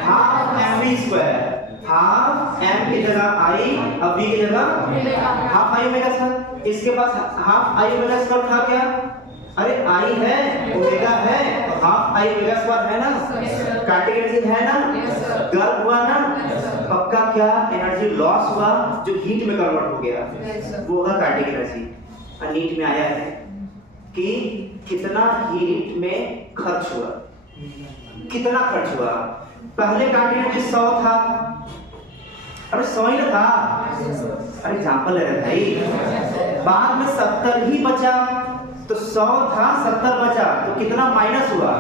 हाफ mv², हाफ m की जगह i, अब v की जगह हाफ i ओमेगा स्क्वायर। इसके पास हाफ i ओमेगा स्क्वायर था क्या? अरे i है, ओमेगा है, तो हाफ i ओमेगा स्क्वायर है ना, काइनेटिक एनर्जी है ना, गर्म हुआ ना, पक्का क्या एनर्जी लॉस हुआ जो हीट में कन्वर्ट हो गया, वो होगा काइनेटिक एनर्जी। और नीट में आया है कि कितना हीट में खर्च हुआ, कितना खर्च हुआ। पहले काइनेटिक एनर्जी 100 था, अरे 100 ही ना था, अरे एग्जांपल ले रहे भाई, बाद में 70 ही बचा, तो 100 था 70 बचा, तो कितना माइनस हुआ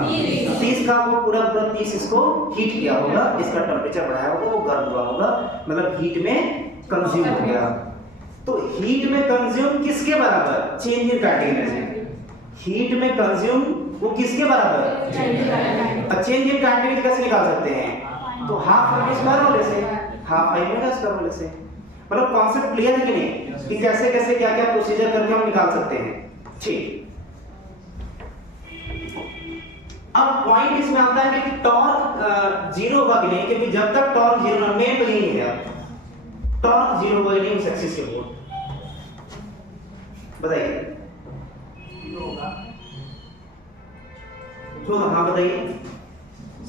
30 का, वो पूरा 30 इसको हीट किया होगा, इसका टेम्परेचर बढ़ाया होगा, वो गर्म हुआ होगा, मतलब हीट में कंज्यूम हो गया। तो हीट में कंज्यूम किसके बराबर? Change in kinetic energy. Heat में कंज्यूम वो किसके बराबर? चेंज इन काइनेटिक एनर्जी कैसे निकाल सकते हैं? तो हाफ m स्क्वायर वाले से, हाफ i ओमेगा स्क्वायर वाले से। मतलब कॉन्सेप्ट क्लियर है कि नहीं कि कैसे कैसे क्या क्या प्रोसीजर करके हम निकाल सकते हैं। ठीक, अब पॉइंट इसमें आता है कि टॉर्क जीरो होगा कि नहीं, क्योंकि जब तक टॉर्क जीरो ना, मेन तो यही है, टॉर्क जीरो होगा नहीं उस एक्सिस के ऊपर। बताइए तो, हाँ बताइए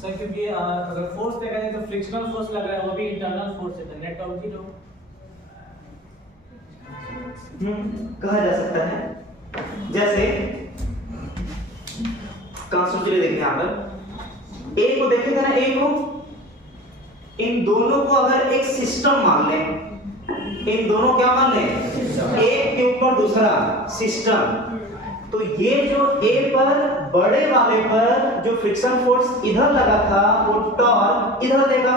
सर। क्योंकि अगर फोर्स देखा जाए तो फ्रिक्शनल फोर्स लग रहा है, वो भी इंटरनल फोर्स है, नेट आउट जीरो कहा जा सकता है। जैसे कंस्ट्रक्शन देखते हैं यहाँ पर, ए को देखेंगे ना, ए को, इन दोनों को अगर एक सिस्टम मान लें, इन दोनों क्या मान लें, एक के ऊपर दूसरा सिस्टम, तो ये जो ए पर बड़े वाले पर जो फ्रिक्शन फोर्स इधर लगा था वो टॉर्क इधर देगा,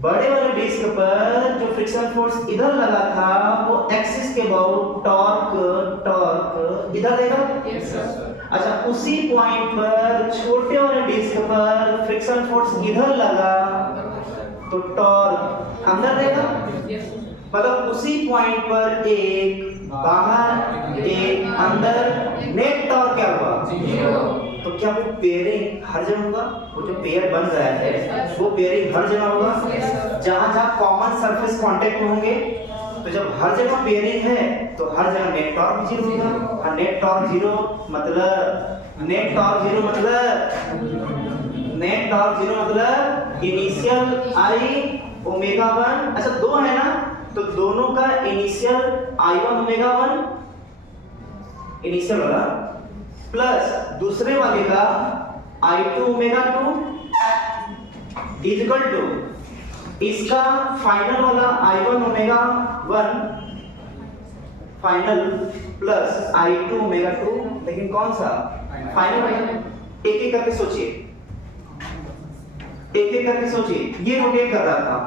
बड़े वाले डिस्क पर जो फ्रिक्शन फोर्स इधर लगा था वो एक्सिस के अबाउट टॉर्क इधर देगा। अच्छा, उसी पॉइंट पर छोटे वाले डिस्क पर फ्रिक्शन फोर्स इधर लगा तो टॉर्क अंदर देगा। मतलब उसी पॉइंट पर एक बाहर एक अंदर, नेट टॉर्क क्या हुआ? तो क्या वो पेयरिंग हर जगह होगा? वो जो पेयर बन रहा है वो पेयरिंग हर जगह होगा, जहां जहां कॉमन सरफेस कांटेक्ट में होंगे। तो जब हर जगह पेयरिंग है तो हर जगह नेट टॉर्क जीरो होगा। और नेट टॉर्क जीरो मतलब इनिशियल आई ओमेगा 1, अच्छा दो है ना, तो दोनों का इनिशियल I1 ओमेगा 1 इनिशियल वाला प्लस दूसरे वाले का I2 omega 2 is equal to इसका फाइनल वाला I1 omega 1 final plus I2 omega 2, लेकिन कौन सा फाइनल? एक एक करके सोचिए, एक एक करके सोचिए। ये रोटेट कर रहा था,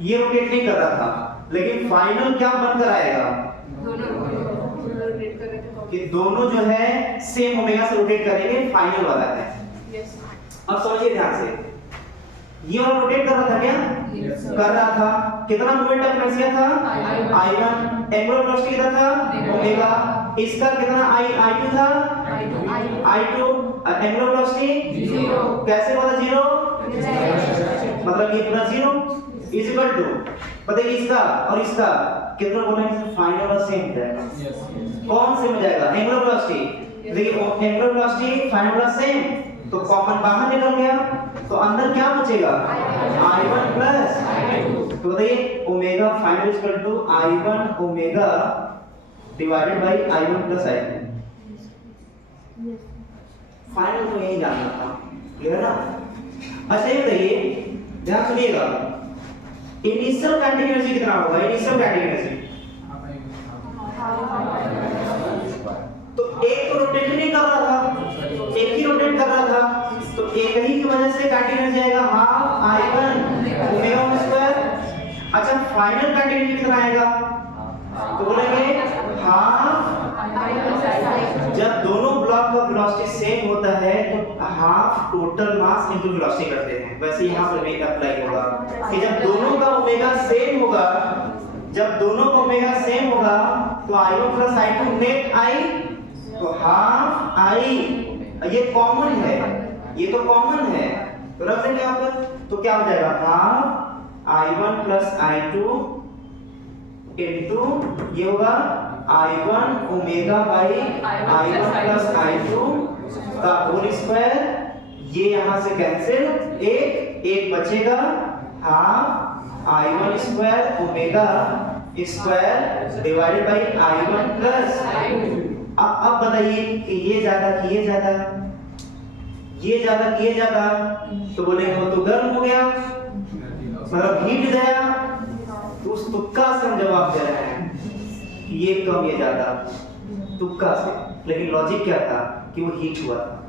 ये रोटेट नहीं कर रहा था, लेकिन फाइनल क्या बनकर आएगा कि दोनों जो है सेम ओमेगा से रोटेट करेंगे, फाइनल वाला है। अब समझिए ध्यान से, ये वाला रोटेट कर रहा था क्या? कर रहा था। कितना मोमेंट ऑफ इनर्शिया था? I1। एंगुलर वेलोसिटी कितना था? ओमेगा। इसका कितना I2 था? I2। Angular velocity 0। कैसे पता 0? मतलब ये पूरा 0 इज इक्वल टू, बताइए इसका और इसका कितना बोलेंगे? फाइनल वाला सेम जाएगा। कौन सेम हो जाएगा? Angular velocity. देखिए एंगुलर वेलोसिटी फाइनल वाला सेम, तो कॉमन बाहर निकल गया, तो अंदर क्या बचेगा? I1 plus I2। तो बताइए omega final is equal to I1 omega divided by I1 plus I2। Final तो यही जानना था, क्लियर ना? अच्छा ये बताइए, ध्यान सुनिएगा, इनिशियल काइनेटिक एनर्जी कितना होगा? इनिशियल काइनेटिक एनर्जी तो एक तो रोटेट नहीं कर रहा था, एक ही रोटेट कर रहा था, तो एक ही की वजह से काइनेटिक एनर्जी आएगा हाफ I1 ओमेगा स्क्वायर। अच्छा फाइनल काइनेटिक एनर्जी कितना आएगा? तो बोलेंगे हाफ, जब दोनों ब्लॉक का वेलोसिटी सेम होता है तो half total mass into velocity करते हैं। वैसे यहाँ पर भी अप्लाई होगा कि जब दोनों का ओमेगा सेम होगा, जब दोनों का ओमेगा सेम होगा तो I1 plus I2 net I, तो हाफ I, ये कॉमन है, ये तो कॉमन है, तो रख देंगे यहाँ पर, तो क्या हो जाएगा? Half I1 plus I2 into ये होगा I1 omega by I1 plus I2 का होल स्क्वायर। ये यहाँ से कैंसिल, एक बचेगा half I1 square omega square divided by I1 plus. अब बताइए कि ये ज्यादा कि ये ज्यादा, ये ज्यादा कि ये ज्यादा, तो बोलेंगे वो तो गर्म हो गया, मतलब हीट गया, तो उस तुक्का से हम जवाब दे रहे हैं कि ये कम ये ज्यादा, तुक्का से। लेकिन लॉजिक क्या था कि वो हीट हुआ था,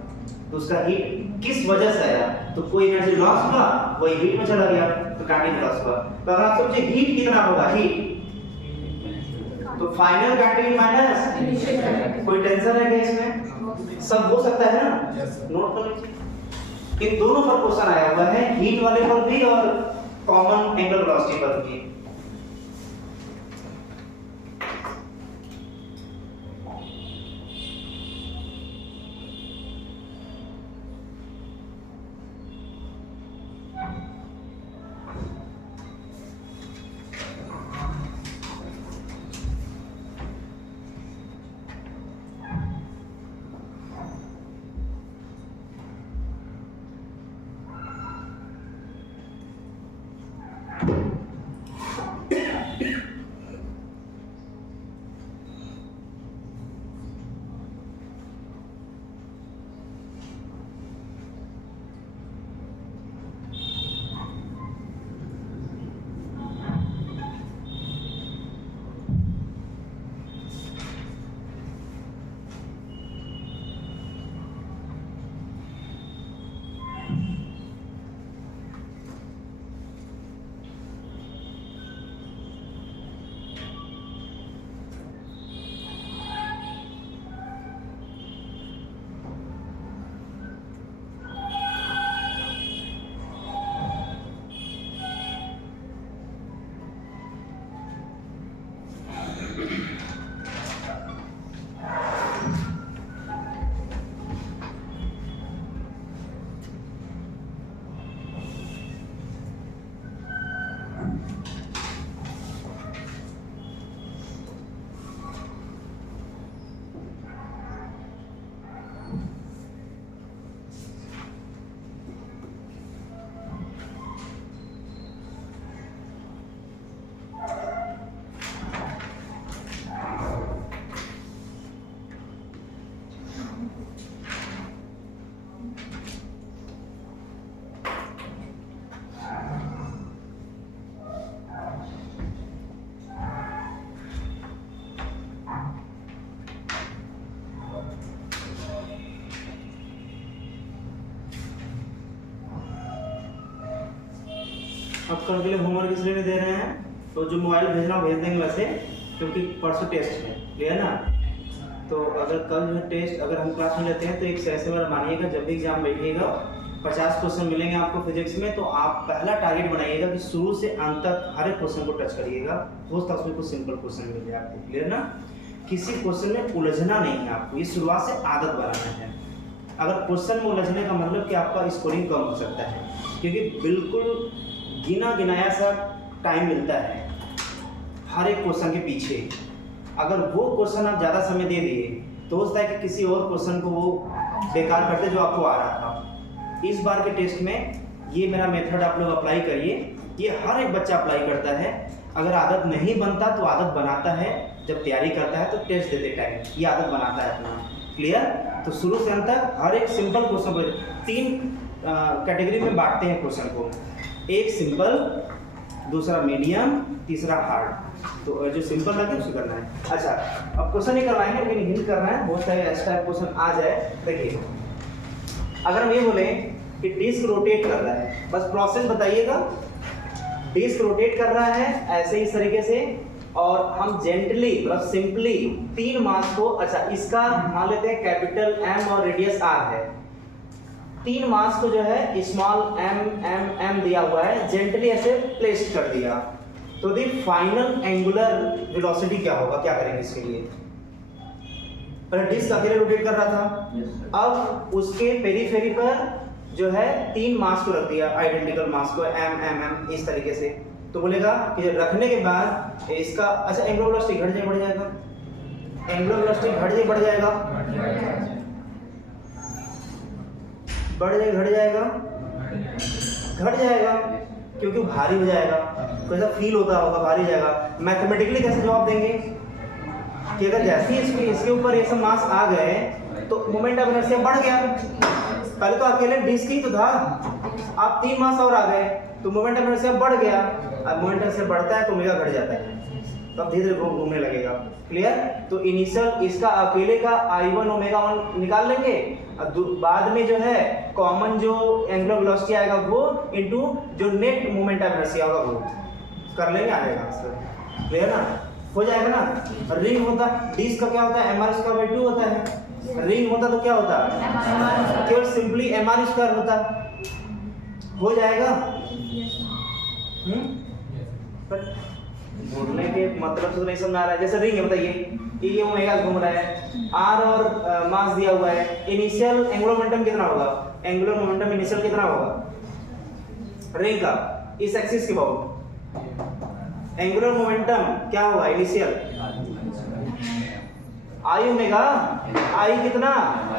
तो उसका हीट किस वजह से आया? तो कोई एनर्जी लॉस हुआ, वही हीट में चला गया, तो काइनेटिक लॉस हुआ। तो अगर आप सोचिए हीट कितना होगा, हीट तो फाइनल काइनेटिक माइनस, कोई टेंशन है क्या इसमें? सब हो सकता है ना, नोट कर लीजिए। इन दोनों पर क्वेश्चन आया हुआ है, हीट वाले पर भी और कॉमन एंगुलर वेलोसिटी पर भी। अब कल के लिए होमवर्क इसलिए नहीं दे रहे हैं, तो जो मोबाइल भेजना भेज देंगे वैसे, क्योंकि परसों टेस्ट है, क्लियर ना। तो अगर कल जो टेस्ट अगर हम क्लास में लेते हैं तो एक से ऐसे बार मानिएगा, जब भी एग्जाम बैठिएगा 50 क्वेश्चन मिलेंगे आपको फिजिक्स में, तो आप पहला टारगेट बनाइएगा कि शुरू से अंत तक हर एक क्वेश्चन को टच करिएगा, हो सकता है उसमें कुछ सिंपल क्वेश्चन मिल जाए आपको, क्लियर ना। किसी क्वेश्चन में उलझना नहीं है आपको, ये शुरुआत से आदत बनाना है। अगर क्वेश्चन में उलझने का मतलब कि आपका स्कोरिंग कम हो सकता है, क्योंकि बिल्कुल गिना गिनाया सा टाइम मिलता है हर एक क्वेश्चन के पीछे। अगर वो क्वेश्चन आप ज़्यादा समय दे दिए तो हो सकता है कि किसी और क्वेश्चन को वो बेकार करते जो आपको आ रहा था। इस बार के टेस्ट में ये मेरा मेथड आप लोग अप्लाई करिए, ये हर एक बच्चा अप्लाई करता है। अगर आदत नहीं बनता तो आदत बनाता है, जब तैयारी करता है तो टेस्ट देते टाइम ये आदत बनाता है अपना, क्लियर। तो शुरू से अंत तक हर एक सिंपल क्वेश्चन को 3 कैटेगरी में बांटते हैं क्वेश्चन को, एक सिंपल, दूसरा मीडियम, तीसरा हार्ड। तो जो सिंपल लगे उसको करना है। अच्छा, अब क्वेश्चन नहीं करवाएंगे लेकिन हिंट करना है, बहुत सारे ऐसा टाइप क्वेश्चन आ जाए। देखिए, अगर हम ये बोले कि डिस्क रोटेट कर रहा है, बस प्रोसेस बताइएगा। डिस्क रोटेट कर रहा है ऐसे इस तरीके से, और हम जेंटली मतलब सिंपली 3 मास को, अच्छा इसका मान लेते हैं कैपिटल M और रेडियस R है, 3 मास को जो है स्मॉल m दिया हुआ है, जेंटली ऐसे प्लेस कर दिया, तो दी फाइनल एंगुलर वेलोसिटी क्या होगा, क्या करेंगे इसके लिए। पहले डिस्क अकेले रोटेट कर रहा था, अब उसके पेरीफेरी पर जो है 3 मास को रख दिया, आइडेंटिकल मास को m इस तरीके से। तो बोलेगा कि जब रखने के बाद इसका, अच्छा एंगुलर वेलोसिटी घट जाए बढ़ जाएगा, एंगुलर वेलोसिटी घट जाए बढ़ जाएगा, बढ़ जाए घट जाएगा, घट जाएगा क्योंकि भारी हो जाएगा। कैसा फील होता होगा, भारी हो जाएगा। मैथमेटिकली कैसे जवाब देंगे कि अगर जैसे ही इसके ऊपर ये सब मास आ गए तो मोमेंट ऑफ इनर्शिया बढ़ गया। पहले तो अकेले डिस्क ही तो था, आप 3 मास और आ गए तो मोमेंट ऑफ इनर्शिया बढ़ गया। अब मोमेंट ऑफ इनर्शिया बढ़ता है तो ओमेगा घट जाता है, तब धीरे धीरे घूमने लगेगा, क्लियर। तो इनिशियल इसका अकेले का I1 ओमेगा 1 निकाल लेंगे, बाद में जो है कॉमन जो एंगुलर वेलोसिटी आएगा वो इनटू जो नेट मोमेंट ऑफ इनर्शिया होगा वो कर लेंगे, आएगा आंसर, क्लियर ना, हो जाएगा ना। रिंग होता, डिस्क का क्या होता है mr²/2 होता है, रिंग होता तो क्या होता है केवल सिंपली mr² होता, हो जाएगा। पर बोलने के मतलब तो नहीं समझ आ रहा है। जैसे रिंग है, बताइए ये ओमेगा घूम रहा है, r और मास दिया हुआ है, इनिशियल एंगुलर मोमेंटम कितना होगा, एंगुलर मोमेंटम इनिशियल कितना होगा रिंग का इस एक्सिस के अबाउट, एंगुलर मोमेंटम क्या होगा इनिशियल I ओमेगा, I कितना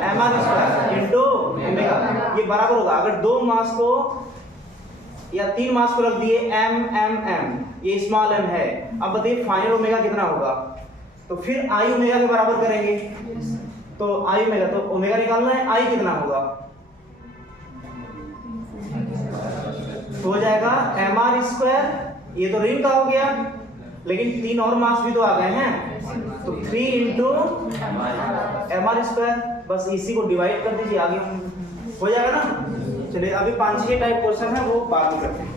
mr² इनटू ओमेगा, ये बराबर होगा। अगर 2 मास को या 3 मास को रख दिए m, ये स्मॉल m है, अब बताइए फाइनल ओमेगा कितना होगा, तो फिर I ओमेगा के बराबर करेंगे, तो I ओमेगा, तो ओमेगा निकालना है, I कितना होगा, तो हो जाएगा mr², ये तो रिंग का हो गया, लेकिन 3 और मास भी तो आ गए हैं, तो 3 इंटू mr², बस इसी को डिवाइड कर दीजिए, आगे हो जाएगा ना। चलिए अभी 5-6 टाइप क्वेश्चन है वो बाद में करते हैं।